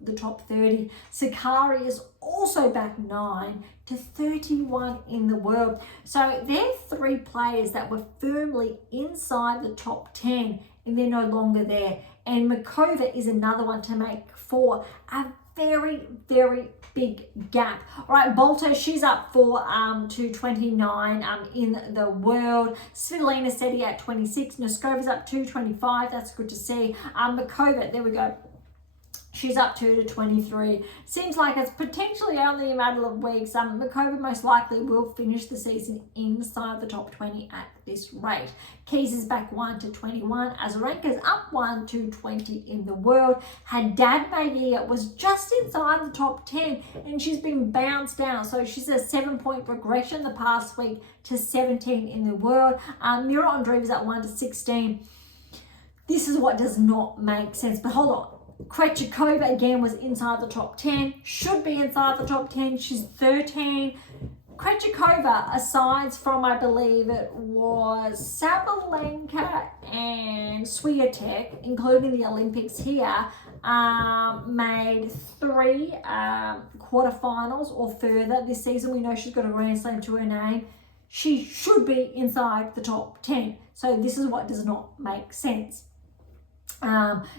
the top 30. Sakari is also back 9 to 31 in the world. So they're 3 players that were firmly inside the top 10 and they're no longer there. And Makova is another one to make for a very, very big gap. All right, Bolter, she's up 4 to 29 in the world. Svitolina steady at 26. Noskova's up 2, 25. That's good to see. Makova, there we go. She's up 2 to 23. Seems like it's potentially only a matter of weeks. Makova most likely will finish the season inside the top 20 at this rate. Keys is back 1 to 21. Azarenka's up 1 to 20 in the world. Haddad Magia was just inside the top 10 and she's been bounced down. So she's a 7-point progression the past week to 17 in the world. Mira Andreeva's at 1 to 16. This is what does not make sense. But hold on. Krejcikova again was inside the top 10, should be inside the top 10. She's 13. Krejcikova, aside from, I believe it was Sabalenka and Swiatek, including the Olympics here, made 3 quarterfinals or further this season. We know she's got a Grand Slam to her name. She should be inside the top 10. So this is what does not make sense.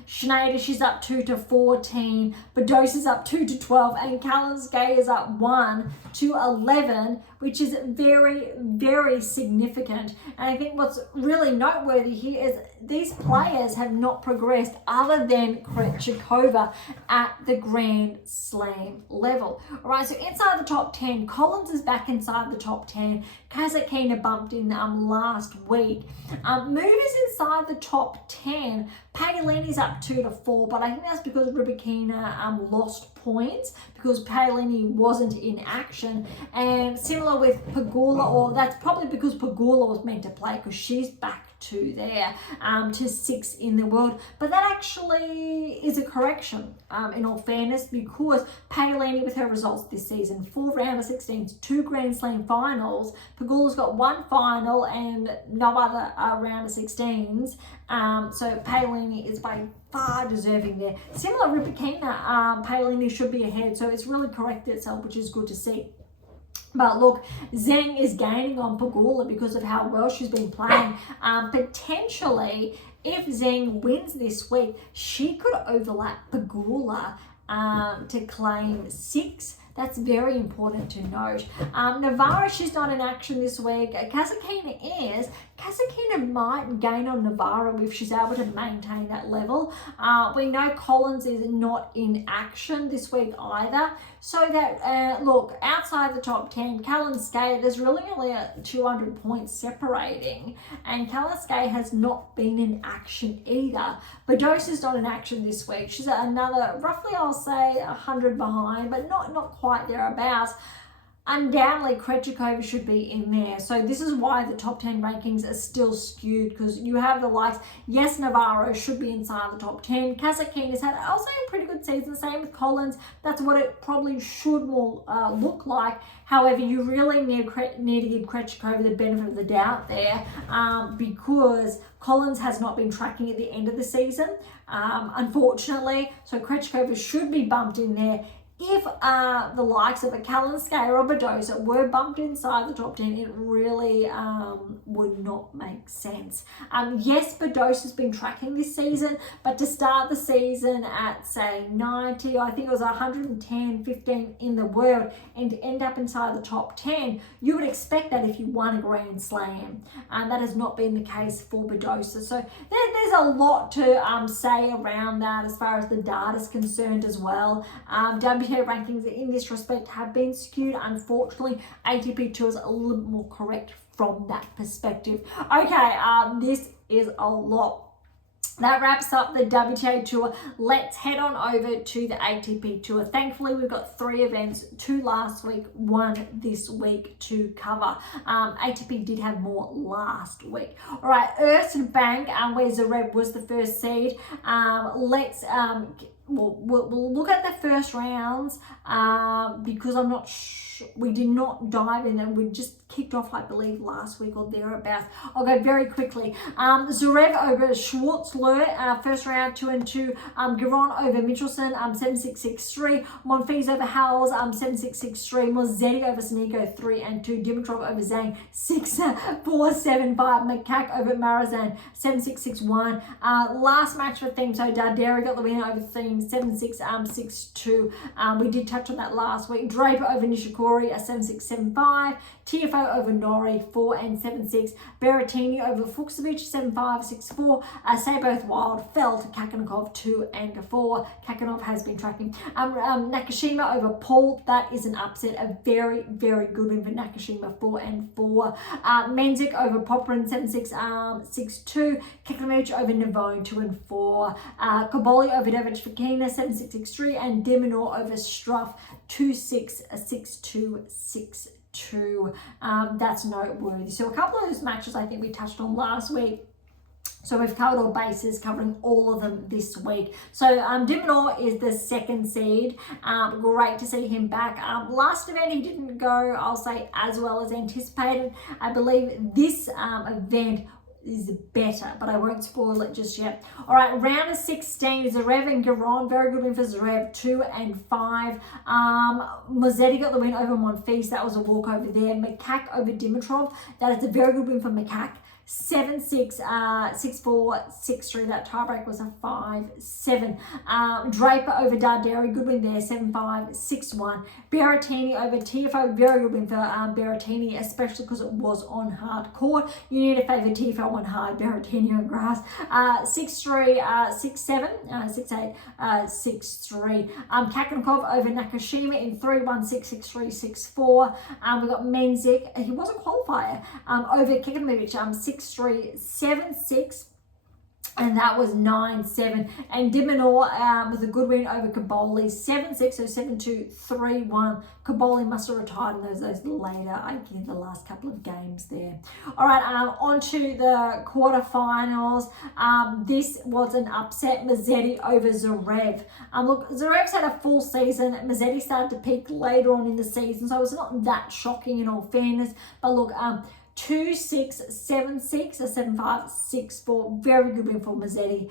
Schneider, she's up 2 to 14. Badosi's up 2 to 12. And Kalinskaya is up 1 to 11, which is very, very significant. And I think what's really noteworthy here is these players have not progressed other than Krejcikova at the Grand Slam level. All right, so inside the top 10, Collins is back inside the top 10. Kasatkina bumped in last week. Movers inside the top 10. Paolini's up 2 to 4, but I think that's because Rybakina lost points because Paolini wasn't in action. And similar with Pegula, or that's probably because Pegula was meant to play because she's back to there to 6 in the world. But that actually is a correction in all fairness, because Paolini with her results this season, 4 round of 16s, 2 Grand Slam finals. Pegula's got 1 final and no other round of 16s. So Paolini is by far deserving there. Similar Rybakina, Paolini should be ahead, so it's really corrected itself, which is good to see. But look, Zheng is gaining on Pegula because of how well she's been playing. Potentially, if Zheng wins this week, she could overlap Pegula to claim 6. That's very important to note. Navarro, she's not in action this week. Kasatkina is. Kasatkina might gain on Navarro if she's able to maintain that level. We know Collins is not in action this week either. So that, look, outside the top 10, Kalinskaya, there's really only 200 points separating. And Kalinskaya has not been in action either. Badosi's not in action this week. She's another, roughly I'll say, 100 behind, but not quite thereabouts. Undoubtedly, Krejcikova should be in there. So this is why the top 10 rankings are still skewed, because you have the likes. Yes, Navarro should be inside the top 10. Kasatkina's had, I'll say, a pretty good season. Same with Collins. That's what it probably should more look like. However, you really need to give Krejcikova the benefit of the doubt there, because Collins has not been tracking at the end of the season, unfortunately. So Krejcikova should be bumped in there. if the likes of a Kalinskaya or Badosa were bumped inside the top 10, it really would not make sense. Yes, Badosa's been tracking this season, but to start the season at, say, 90, I think it was 110, 15 in the world, and to end up inside the top 10, you would expect that if you won a Grand Slam. That has not been the case for Badosa. So there's a lot to say around that as far as the data is concerned as well. WTA rankings in this respect have been skewed. Unfortunately, ATP Tour is a little bit more correct from that perspective. Okay, this is a lot. That wraps up the WTA Tour. Let's head on over to the ATP Tour. Thankfully, we've got 3 events, 2 last week, 1 this week to cover. ATP did have more last week. All right, Erste Bank, where Zverev was the first seed. Let's we'll look at the first rounds because I'm not sure, we did not dive in, and we just kicked off, I believe, last week or thereabouts. I'll go very quickly. Zverev over Schwartzler, first round 2-2. Giron over Michelson, 7-6, 6-3. Monfils over Howells, 7-6, 6-3. Mozetti over Sneeko, 3-2. Dimitrov over Zhang, 6-4, 7-5. Makak over Marazan, 7-6, 6-1. Last match for Thiem, so Darderi got the win over Thiem, 7-6, 6-2. We did touch on that last week. Draper over Nishikori, 7-6, 7-5. TFO over Norrie, 4-7, 6. Berrettini over Fuchsovich, 7-5, 6-4. Say both wild fell to Kakanov, 2-4. Kakanov has been tracking. Nakashima over Paul, that is an upset. A very, very good win for Nakashima, 4-4. Menzik over Poprin, 7-6, 6-2. Kakanov over Navone, 2-4. Koboli over David Fekina, 7-6, 6-3. And Deminor over Struff, 2-6, 6-2, 6-2. That's noteworthy. So a couple of those matches I think we touched on last week. So we've covered all bases, covering all of them this week. So Diminor is the second seed. Great to see him back. Last event he didn't go, I'll say, as well as anticipated. I believe this event is better, but I won't spoil it just yet. All right, round of 16, Zverev and Giron, very good win for Zverev, 2-5. Mozetti got the win over Monfils, that was a walkover there. Makak over Dimitrov, that is a very good win for Makak. 7-6, 6-4, 6-3. That tiebreak was a 5-7. Draper over Darderi, good win there, 7-5, 6-1. Berrettini over TFO, very good win for Berrettini, especially because it was on hard court. You need to favour TFO on hard, Berrettini on grass. 6-3, 6-7, 6-8, 6-3. Kakanov over Nakashima in 3-1, 6-3, 6-4. We got Menzik, he was a qualifier, over Kikimovic, 6-3, 7-6. And that was 9-7. And Diminor with a good win over Kaboli, 7-6, so 7-2, 3-1. Kaboli must have retired in those later, I think, the last couple of games there. All right, on to the quarterfinals. This was an upset, Mazzetti over Zverev. Look, Zverev's had a full season. Mazzetti started to peak later on in the season, so it's not that shocking in all fairness. But look, 2-6, 7-6, 7-5, 6-4. Very good win for Mazzetti.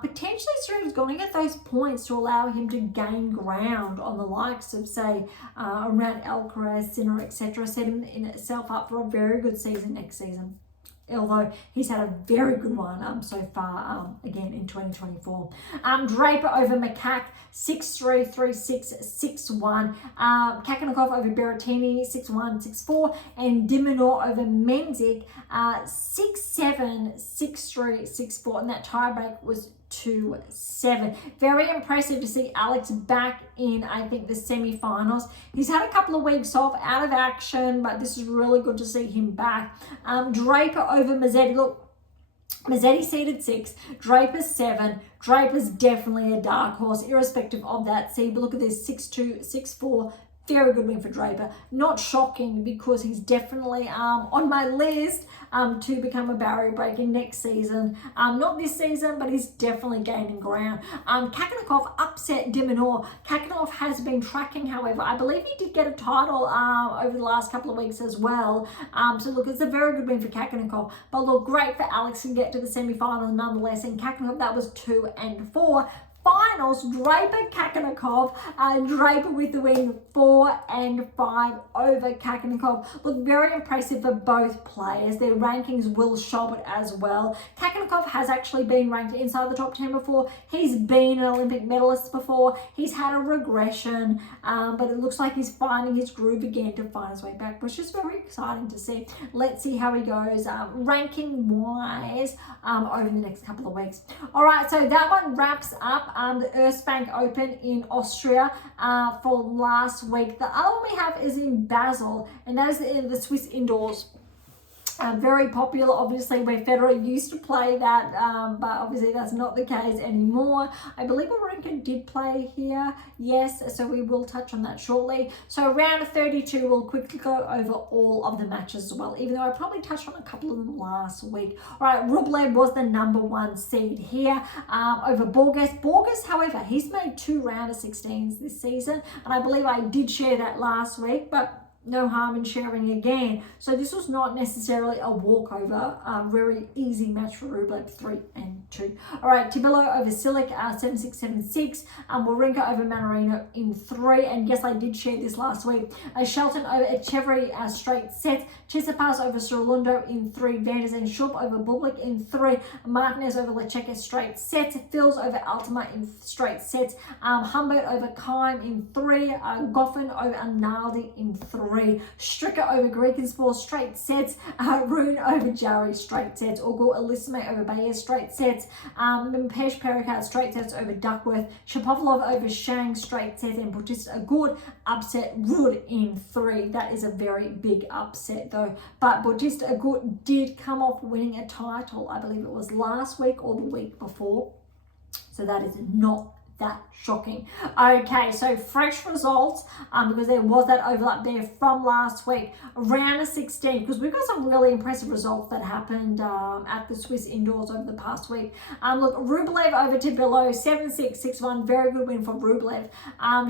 Potentially Zverev's going to get those points to allow him to gain ground on the likes of, say, around Alcaraz, Sinner, etc. Set him in itself up for a very good season next season. Although he's had a very good one so far, again, in 2024. Draper over Makak, 6-3, 3-6, 6-1. Kakanov over Berrettini, 6-1, 6-4. And Diminor over Menzik, 6-7, 6-3, 6-4. And that tiebreak was 2-7. Very impressive to see Alex back in, I think, the semi-finals. He's had a couple of weeks off, out of action, but this is really good to see him back. Draper over Mazzetti. Look, Mazzetti seeded 6, Draper 7. Draper's definitely a dark horse, irrespective of that seed. But look at this, 6-2, 6-4. Very good win for Draper. Not shocking, because he's definitely on my list to become a barrier breaker next season. Not this season, but he's definitely gaining ground. Kakanov upset Diminor. Kakanov has been tracking, however. I believe he did get a title over the last couple of weeks as well. So look, it's a very good win for Kakanov. But look, great for Alex to get to the semi-finals nonetheless. And Kakanov, that was 2-4. finals, Draper Kakanakov, Draper with the win 4 and 5 over Kakanakov. Look, very impressive for both players. Their rankings will show it as well. Kakanakov has actually been ranked inside the top 10 before. He's been an Olympic medalist before. He's had a regression, but it looks like he's finding his groove again to find his way back, which is very exciting to see. Let's see how he goes ranking wise over the next couple of weeks. All right, so that one wraps up the Erste Bank Open in Austria for last week. The other one we have is in Basel, and that is in the Swiss indoors. Very popular, obviously, where Federer used to play that, but obviously that's not the case anymore. I believe Wawrinka did play here, yes, so we will touch on that shortly. So round of 32, we'll quickly go over all of the matches as well, even though I probably touched on a couple of them last week. All right, Rublev was the #1 seed here over Berge. Berge, however, he's made 2 round of 16s this season, and I believe I did share that last week, but no harm in sharing again. So this was not necessarily a walkover, very easy match for Rublev, 3 and 2. All right, Tibillo over Silic, 7-6, 7-6. Wawrinka over Manarino in 3. And yes, I did share this last week. Shelton over Echeverry, straight set. Tsitsipas over Sorolundo in 3. Van der Schulp over Bublik in 3. Martinez over Lecheka, straight set. Fils over Altama in straight sets. Humbert over Keim in 3. Goffin over Analdi in 3. Stricker over Grekenspor, straight sets. Rune over Jari, straight sets. Orgo Elisame over Baez, straight sets. Pesh Pericard, straight sets over Duckworth. Shapovalov over Shang, straight sets. And Bautista Agut upset Ruud in 3. That is a very big upset though. But Bautista Agut did come off winning a title. I believe it was last week or the week before. So that is not that shocking. Okay, so fresh results because there was that overlap there from last week. Round of 16, because we've got some really impressive results that happened at the Swiss indoors over the past week. Look, Rublev over Tibillo, 7-6, 6-1, very good win for Rublev.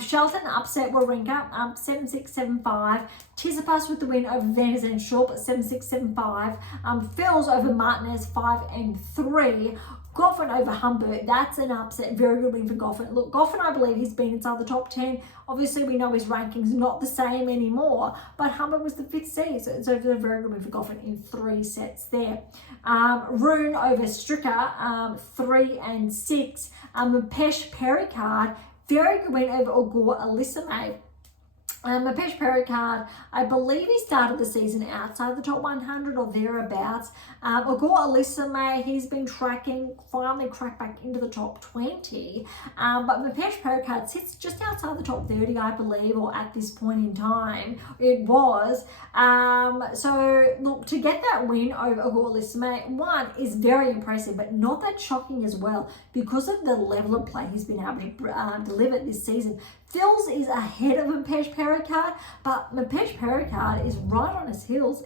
Shelton upset Wawrinka, 7-6, 7-5. Tsitsipas with the win over Van der Schulp, 7-6, 7-5. Fils over Martinez, 5 and 3. Goffin over Humbert, that's an upset. Very good win for Goffin. Look, Goffin, I believe he's been inside the top 10. Obviously, we know his ranking's not the same anymore, but Humbert was the 5th seed, so it's a very good win for Goffin in 3 sets there. Rune over Stricker, 3 and 6. Pesh Pericard, very good win over Ogor Elisame. Pesh Pericard, I believe he started the season outside the top 100 or thereabouts. Ogor Elisame, he's been tracking, finally cracked back into the top 20. But Pesh Pericard sits just outside the top 30, I believe, or at this point in time, it was. So, look, to get that win over Ogor Elisame, one, is very impressive, but not that shocking as well, because of the level of play he's been able to deliver this season. Fils is ahead of Pesh Pericard, but Pesh Pericard is right on his heels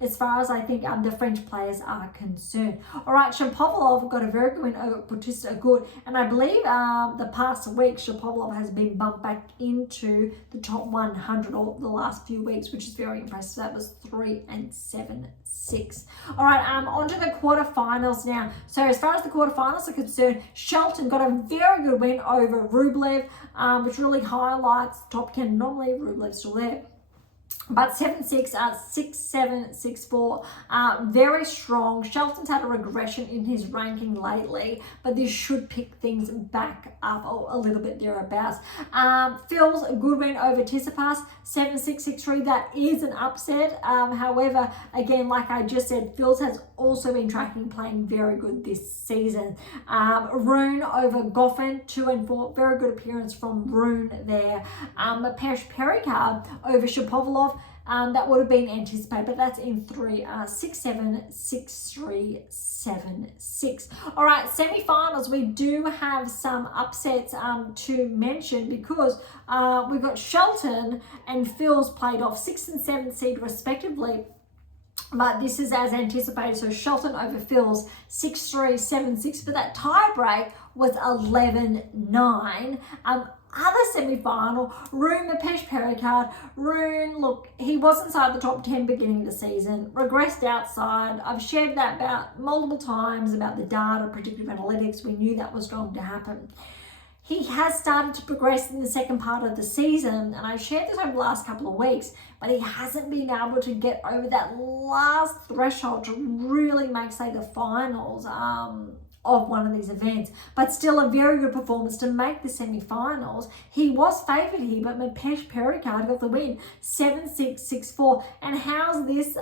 as far as I think the French players are concerned. All right, Shapovalov got a very good win over Bautista Agut, and I believe the past week Shapovalov has been bumped back into the top 100 or the last few weeks, which is very impressive. That was 3 and 7-6. All right, on to the quarterfinals now. So as far as the quarterfinals are concerned, Shelton got a very good win over Rublev, which really highlights top 10. Normally, Rublev's still there. But 7-6, 6-7, 6-4, very strong. Shelton's had a regression in his ranking lately, but this should pick things back up a little bit thereabouts. Fils, a good win over Tsitsipas, 7-6, 6-3. That is an upset. However, again, like I just said, Fils has also been playing very good this season. Rune over Goffin, 2 and 4. Very good appearance from Rune there. Pesh Pericard over Shapovalov. That would have been anticipated, but that's in 3, 6-7, 6-3, 7-6. All right, semi-finals, we do have some upsets to mention because we've got Shelton and Fils played off 6th and 7th seed respectively. But this is as anticipated. So Shelton over Fils, 6-3, 7-6. But that tie break was 11-9. other semi-final, Rune Pericard. Rune, look, he was inside the top 10 beginning of the season, regressed outside. I've shared that about multiple times about the data, predictive analytics. We knew that was going to happen. He has started to progress in the second part of the season, and I've shared this over the last couple of weeks, but he hasn't been able to get over that last threshold to really make, say, the finals of one of these events. But still a very good performance to make the semi-finals. He was favoured here, but Pericard got the win, 7-6, 6-4. And how's this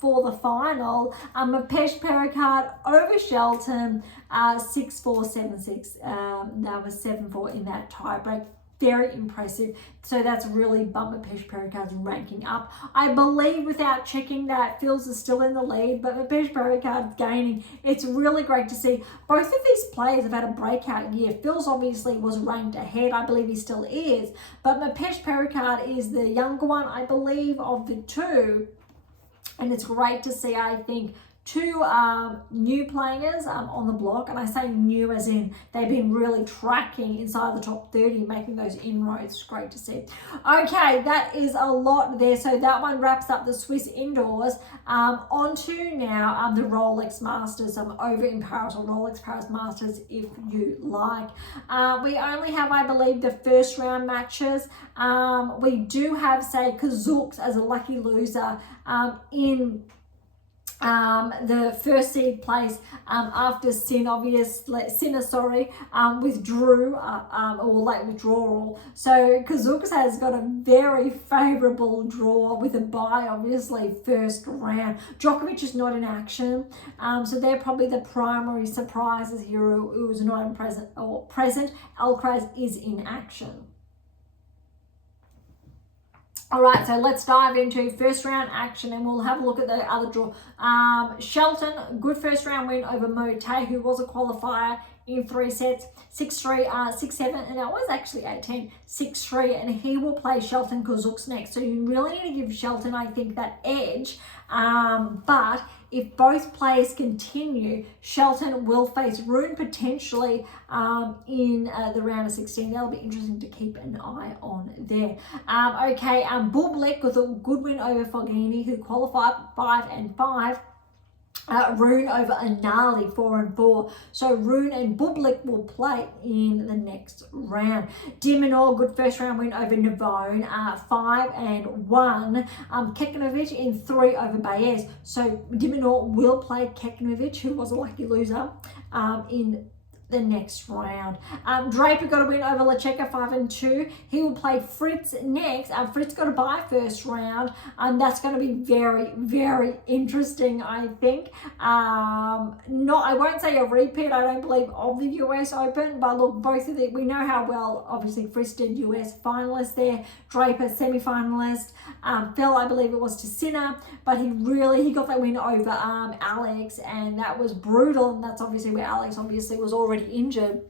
for the final? Pericard over Shelton, 6-4, 7-6. That was 7-4 in that tiebreak. Very impressive. So that's really bumped Pericard's ranking up. I believe, without checking, that Phils is still in the lead, but Pericard's gaining. It's really great to see. Both of these players have had a breakout year. Phils obviously was ranked ahead. I believe he still is. But Pericard is the younger one, I believe, of the two. And it's great to see, I think, two new players on the block, and I say new as in they've been really tracking inside the top 30, making those inroads. Great to see. Okay, that is a lot there. So that one wraps up the Swiss indoors. Onto now the Rolex Masters. Over in Paris, or Rolex Paris Masters, if you like. We only have, I believe, the first round matches. We do have, say, Kazooks as a lucky loser in the first seed place after Sinner withdrew or late withdrawal. So Kazooks has got a very favourable draw with a bye, obviously, first round. Djokovic is not in action, so they're probably the primary surprises here who is not present. Alcaraz is in action. All right, so let's dive into first round action, and we'll have a look at the other draw. Shelton, good first round win over Mote, who was a qualifier in 3 sets, 6-3, 6-7, and that was actually 18, 6-3, and he will play Shelton Kazooks next. So you really need to give Shelton, I think, that edge. But if both players continue, Shelton will face Rune potentially in the round of 16. That'll be interesting to keep an eye on there. Okay, Bublik with a good win over Fognini, who qualified 5-5. Rune over Anali, 4-4. So Rune and Bublik will play in the next round. Diminor, good first round win over Navone, 5-1. Kekmanovic in 3 over Baez. So Diminor will play Kekmanovic, who was a lucky loser, in the next round. Draper got a win over Lecheka, 5-2. He will play Fritz next. Fritz got a bye first round. That's going to be very, very interesting, I think. I won't say a repeat, I don't believe, of the US Open, but look, both of them, we know how well, obviously, Fritz did. US finalist there, Draper semi-finalist. Phil, I believe it was to Sinner, but he got that win over Alex, and that was brutal, and that's obviously where Alex obviously was already injured.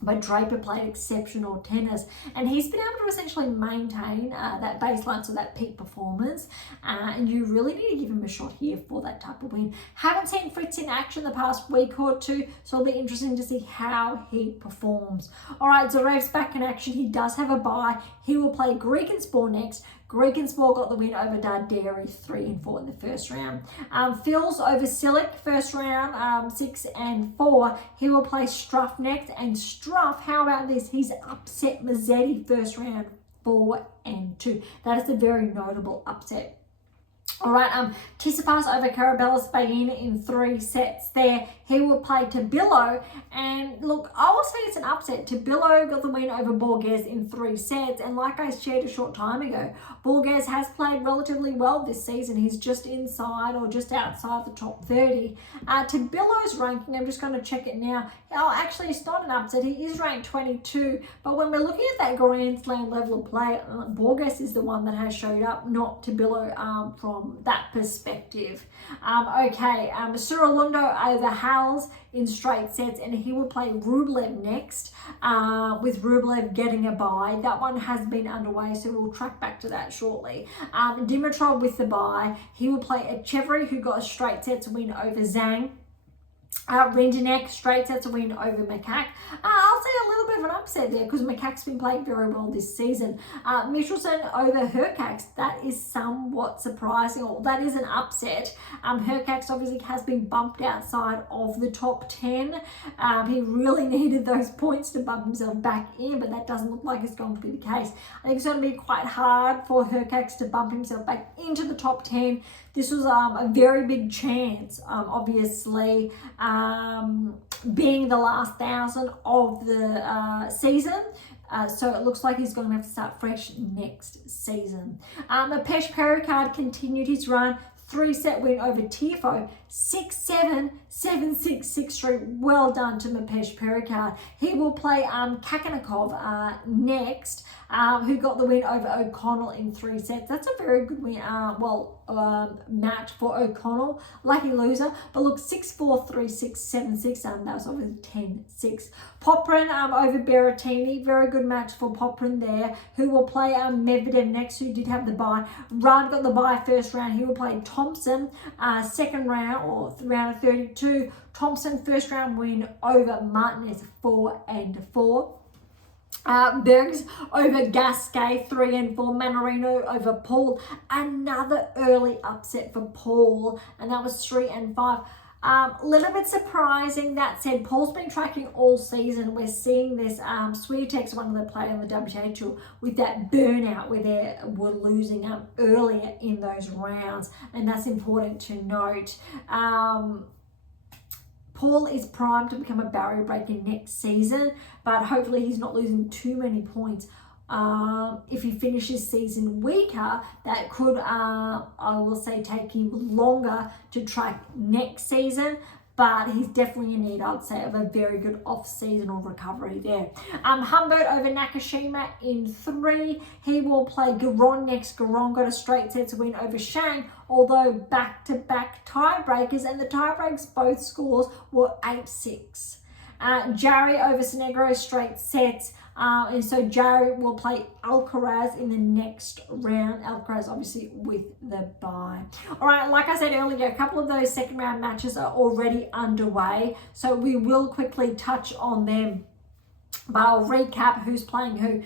But Draper played exceptional tennis, and he's been able to essentially maintain that baseline, so that peak performance, and you really need to give him a shot here for that type of win. Haven't seen Fritz in action the past week or two, so it'll be interesting to see how he performs. All right, Zverev's back in action. He does have a bye. He will play Gregenspor next. Gregenspor got the win over Darderi, 3-4 in the first round. Phil's over Silic, first round, 6-4. He will play Struff next. And Struff, how about this? He's upset Mazzetti, first round, 4-2. That is a very notable upset. All right, Tsitsipas over Carabellas Bain in 3 sets there. He will play Tabilo, and look, I will say it's an upset. Tabilo got the win over Borges in 3 sets, and like I shared a short time ago, Borges has played relatively well this season. He's just inside or just outside the top 30. Tabilo's ranking, I'm just going to check it now. Oh, actually, it's not an upset. He is ranked 22, but when we're looking at that Grand Slam level of play, Borges is the one that has showed up, not Tabilo from that perspective. Okay, Surilundo over Hals in straight sets, and he will play Rublev next, with Rublev getting a bye. That one has been underway, so we'll track back to that shortly. Dimitrov with the bye. He will play Etcheverry, who got a straight sets win over Zhang. Rinderknech, straight sets a win over Macaque. I'll say a little bit of an upset there because Macaque's been playing very well this season. Michelson over Hercax, that is somewhat surprising, or that is an upset. Hercax obviously has been bumped outside of the top 10. He really needed those points to bump himself back in, but that doesn't look like it's going to be the case. I think it's going to be quite hard for Hercax to bump himself back into the top 10. This was a very big chance, obviously, being the last 1,000 of the season. So it looks like he's going to have to start fresh next season. Pesh Pericard continued his run. 3-set win over Tiafoe, 6-7, 7-6, 6-3. Well done to Mapesh Pericard. He will play Kakanakov next, who got the win over O'Connell in 3 sets. That's a very good win. Match for O'Connell. Lucky loser. But look, 6-4, 3-6, 7-6. That was obviously 10-6. Poprin over Berrettini. Very good match for Poprin there, who will play Medvedev next, who did have the bye. Rudd got the bye first round. He will play Thompson second round, or round of 32. Thompson first round win over Martinez, 4-4. Berge over Gasquet, 3-4. Mannarino over Paul. Another early upset for Paul, and that was 3-5. A little bit surprising. That said, Paul's been tracking all season. We're seeing this. Swiatek's one of the players on the WTA Tour with that burnout where they were losing earlier in those rounds, and that's important to note. Paul is primed to become a barrier breaker next season, but hopefully he's not losing too many points. If he finishes season weaker, that could, I will say, take him longer to track next season. But he's definitely in need, I'd say, of a very good off-seasonal recovery there. Humbert over Nakashima in 3. He will play Garon next. Garon got a straight sets win over Shang, although back-to-back tiebreakers, and the tiebreaks, both scores were 8-6. Jarry over Sonegro, straight sets. And so Jarry will play Alcaraz in the next round. Alcaraz obviously with the bye. All right, like I said earlier, a couple of those second round matches are already underway, so we will quickly touch on them. But I'll recap who's playing who.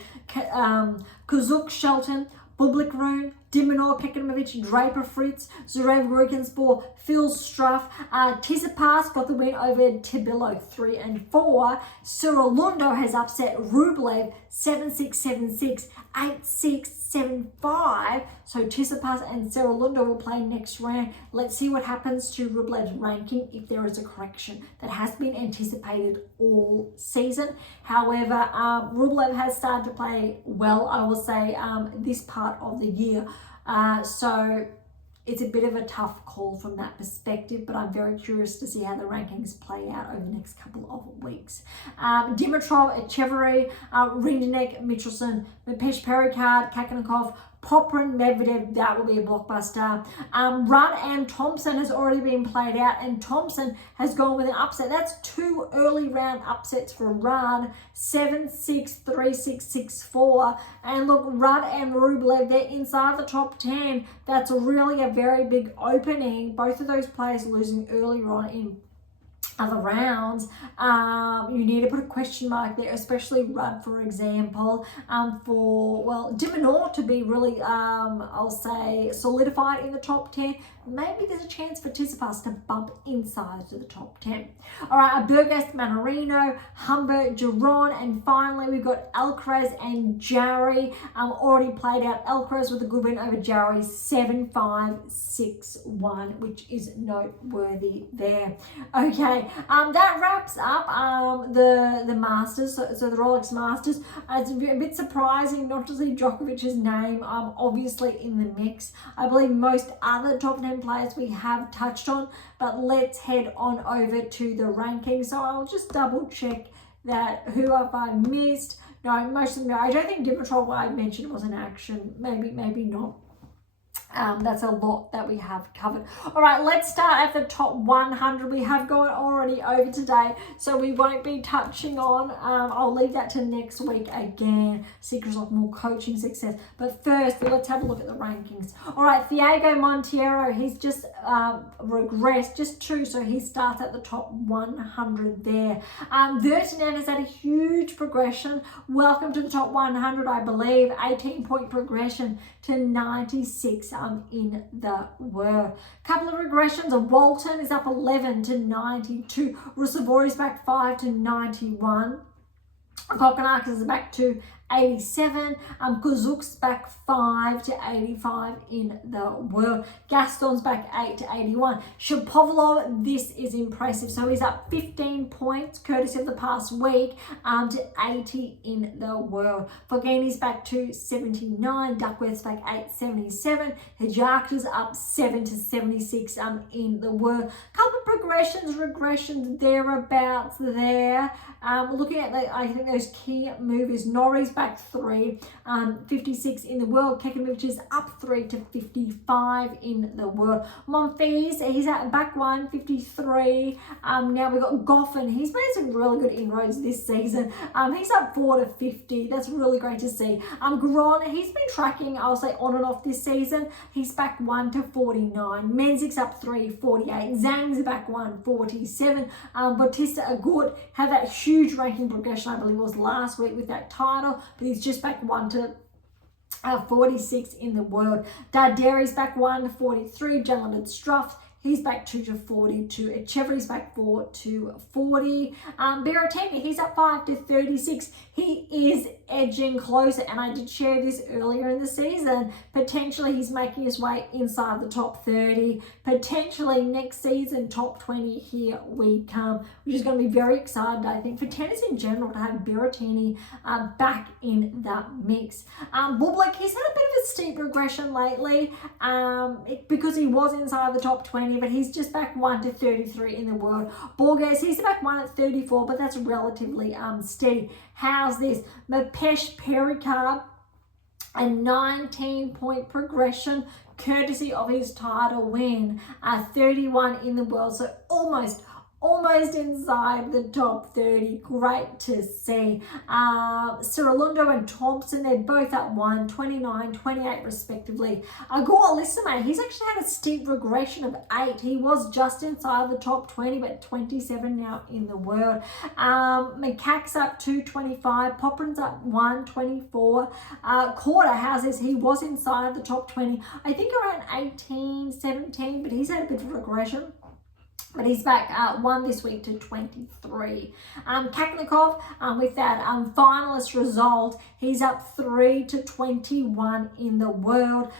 Kazuk Shelton, Bublik Rune, Diminor Kekanovic, Draper Fritz, Zverev Rukenspor, Phil Struff. Tsitsipas got the win over Tibillo, 3-4. Cyril Lundo has upset Rublev, 7-6, 7-6, 8-6, 7-5. So Tsitsipas and Cyril Lundo will play next round. Let's see what happens to Rublev's ranking if there is a correction that has been anticipated all season. However, Rublev has started to play well, I will say, this part of the year. So it's a bit of a tough call from that perspective, but I'm very curious to see how the rankings play out over the next couple of weeks. Dimitrov, Echeverry, Rinderknech, Michelson, Mapesh Pericard, Kakanakov, Poprin, Medvedev, that will be a blockbuster. Rudd and Thompson has already been played out, and Thompson has gone with an upset. That's 2 early round upsets for Rudd, 7-6, 3-6, 6-4. And look, Rudd and Rublev, they're inside the top 10. That's really a very big opening. Both of those players losing early on in other rounds. You need to put a question mark there, especially Rudd, for example, for, well, Diminor to be really, I'll say, solidified in the top 10. Maybe there's a chance for Tsitsipas to bump inside to the top 10. All right, Burgess, Mannarino, Humbert, Giron, and finally we've got Alcaraz and Jarry. Already played out. Alcaraz with a good win over Jarry, 7-5, 6-1, which is noteworthy there. Okay, that wraps up the Masters, so the Rolex Masters. It's a bit surprising not to see Djokovic's name obviously in the mix. I believe most other top 10 players we have touched on, but let's head on over to the rankings. So I'll just double check that who have I missed. No, most of them, I don't think Dimitrov I mentioned was in action. Maybe not. That's a lot that we have covered. All right, let's start at the top 100. We have gone already over today, so we won't be touching on. I'll leave that to next week again. Secrets of more coaching success. But first, let's have a look at the rankings. All right, Thiago Monteiro, he's just regressed, just 2, so he starts at the top 100 there. Vertinen has had a huge progression. Welcome to the top 100, I believe. 18-point progression to 96 in the world. Couple of regressions. Walton is up 11 to 92. Rusevori's back 5 to 91. Kokkinakis is back to 87. Kuzuk's back 5 to 85 in the world. Gaston's back 8 to 81. Shapovalov, this is impressive. So he's up 15 points, courtesy of the past week, to 80 in the world. Fognini's back to 79. Duckworth's back 877. Hijarka's up 7 to 76 in the world. Couple of progressions, regressions thereabouts there. Looking at I think those key movers. Norrie's back 3, 56 in the world. Kekanovic is up 3 to 55 in the world. Monfils, he's at back 1, 53. Now we've got Goffin. He's made some really good inroads this season. He's up 4 to 50. That's really great to see. Gron, he's been tracking, I'll say, on and off this season. He's back 1 to 49. Menzik's up 3, 48. Zhang's back 1, 47. Bautista Agut had that huge ranking progression, I believe it was last week, with that title, but he's just back 1 to 46 in the world. Darderi's back 1 to 43. Jalen Struff, he's back 2 to 42. Echeverry's back 4 to 40. Berrettini, he's up 5 to 36. He is edging closer, and I did share this earlier in the season. Potentially he's making his way inside the top 30. Potentially next season, top 20, here we come, which is going to be very exciting, I think, for tennis in general, to have Berrettini back in that mix. Bublik, he's had a bit of a steep regression lately because he was inside the top 20, but he's just back 1 to 33 in the world. Borges, he's back 1 at 34, but that's relatively steady. How's this? Mapesh Perikar, a 19-point progression, courtesy of his title win, 31 in the world, so almost inside the top 30. Great to see. Cirilundo and Thompson, they're both at 1, 29, 28 respectively. Agor Lissame, he's actually had a steep regression of 8. He was just inside the top 20, but 27 now in the world. McCack's up 2, 25. Poprin's up 1, 24. Corder, how's this? He was inside the top 20, I think around 18, 17, but he's had a bit of regression. But he's back 1 this week to 23. Kaknikov, with that finalist result, he's up 3 to 21 in the world.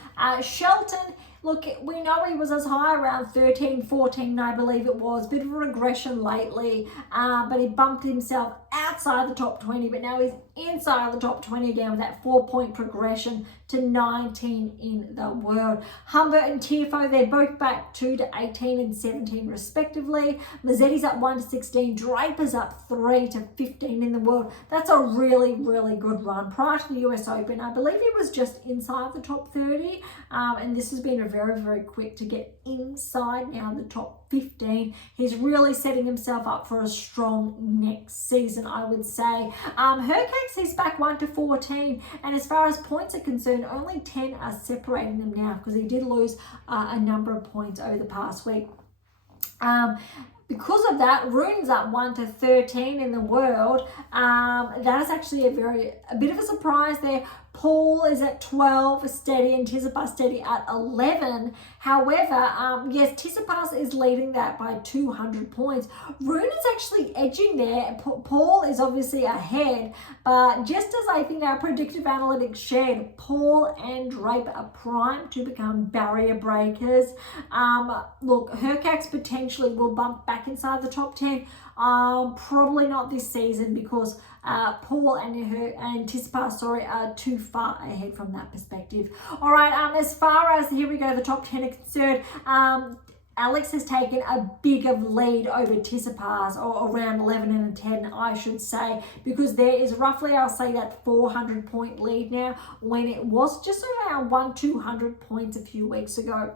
Shelton, look, we know he was as high around 13, 14, I believe it was. Bit of a regression lately, but he bumped himself outside the top 20, but now he's inside the top 20 again with that 4-point progression to 19 in the world. Humbert and Tiafoe, they're both back 2 to 18 and 17 respectively. Mazzetti's up 1 to 16. Draper's up 3 to 15 in the world. That's a really, really good run. Prior to the US Open, I believe he was just inside the top 30, and this has been a very, very quick to get inside now the top 15. He's really setting himself up for a strong next season, I would say. Hercax, he's back 1 to 14, and as far as points are concerned, only 10 are separating them now, because he did lose a number of points over the past week. Because of that, Rune's up 1 to 13 in the world. That is actually a bit of a surprise there. Paul is at 12, steady, and Tsitsipas steady at 11. However, yes, Tsitsipas is leading that by 200 points. Rune is actually edging there. Paul is obviously ahead, but just as I think our predictive analytics shared, Paul and Draper are primed to become barrier breakers. Look, Hercax potentially will bump back inside the top 10. Probably not this season, because Paul and Tsitsipas, are too far ahead from that perspective. All right, as far as, here we go, the top 10 are concerned, Alex has taken a bigger lead over Tsitsipas, or around 11 and 10, I should say, because there is roughly, I'll say, that 400-point lead now, when it was just around 200 points a few weeks ago.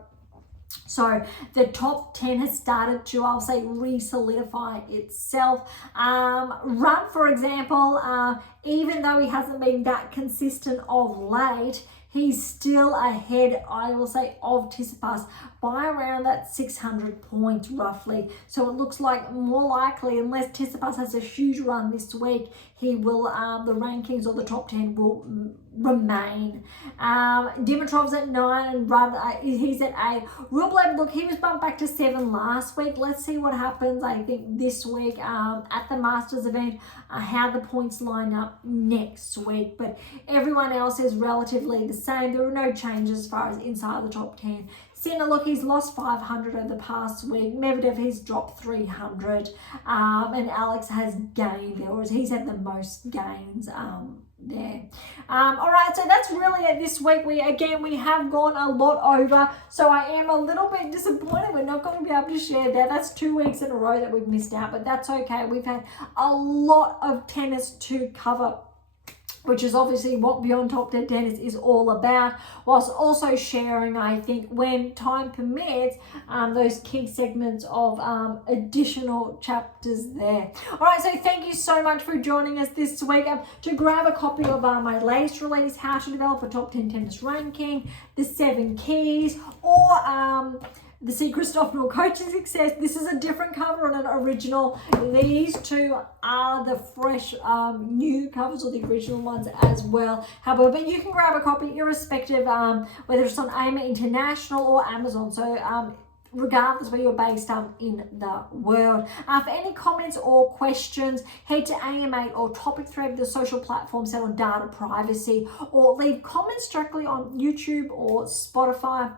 So the top 10 has started to, I'll say, re-solidify itself. Rudd, for example, even though he hasn't been that consistent of late, he's still ahead, I will say, of Tsitsipas by around that 600 points roughly. So it looks like more likely, unless Tsitsipas has a huge run this week, he will, the rankings or the top 10 will remain. Dimitrov's at 9 and Rudd, he's at 8. Rublev, look, he was bumped back to 7 last week. Let's see what happens, I think, this week at the Masters event, how the points line up next week. But everyone else is relatively the same. There are no changes as far as inside the top 10. Sinner, look, he's lost 500 over the past week. Medvedev, he's dropped 300. And Alex has gained there, whereas he's had the most gains there. All right, so that's really it this week. We have gone a lot over, so I am a little bit disappointed we're not going to be able to share that. That's 2 weeks in a row that we've missed out, but that's okay. We've had a lot of tennis to cover, which is obviously what Beyond Top 10 Tennis is all about, whilst also sharing, I think, when time permits, those key segments of additional chapters there. All right, so thank you so much for joining us this week. To grab a copy of my latest release, How to Develop a Top 10 Tennis Ranking, The 7 Keys, or The Secret to Optimal Coaching Success. This is a different cover on an original. These two are the fresh new covers, or the original ones as well. However, but you can grab a copy irrespective whether it's on AM8 International or Amazon. So regardless where you're based in the world. For any comments or questions, head to AM8 or topic thread, the social platform set on data privacy, or leave comments directly on YouTube or Spotify.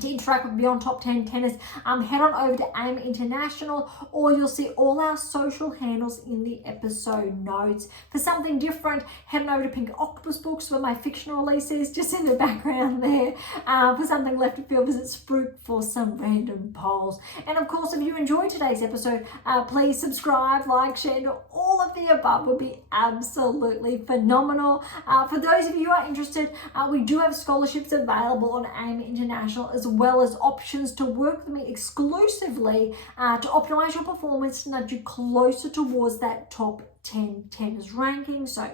To interact with Beyond Top 10 Tennis, head on over to AM International, or you'll see all our social handles in the episode notes. For something different, head on over to Pink Octopus Books, where my fiction release is, just in the background there. For something left to field, visit Spruik for some random polls. And of course, if you enjoyed today's episode, please subscribe, like, share, and all of the above would be absolutely phenomenal. For those of you who are interested, we do have scholarships available on AM International, as well as options to work with me exclusively to optimize your performance, to nudge you closer towards that top 10 tennis ranking. So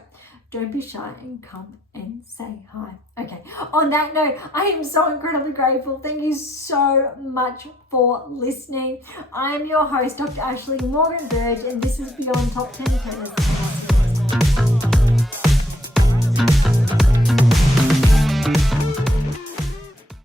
don't be shy and come and say hi. Okay, on that note, I am so incredibly grateful. Thank you so much for listening. I am your host, Dr. Ashley Morgan Berge, and this is Beyond Top 10 Tennis.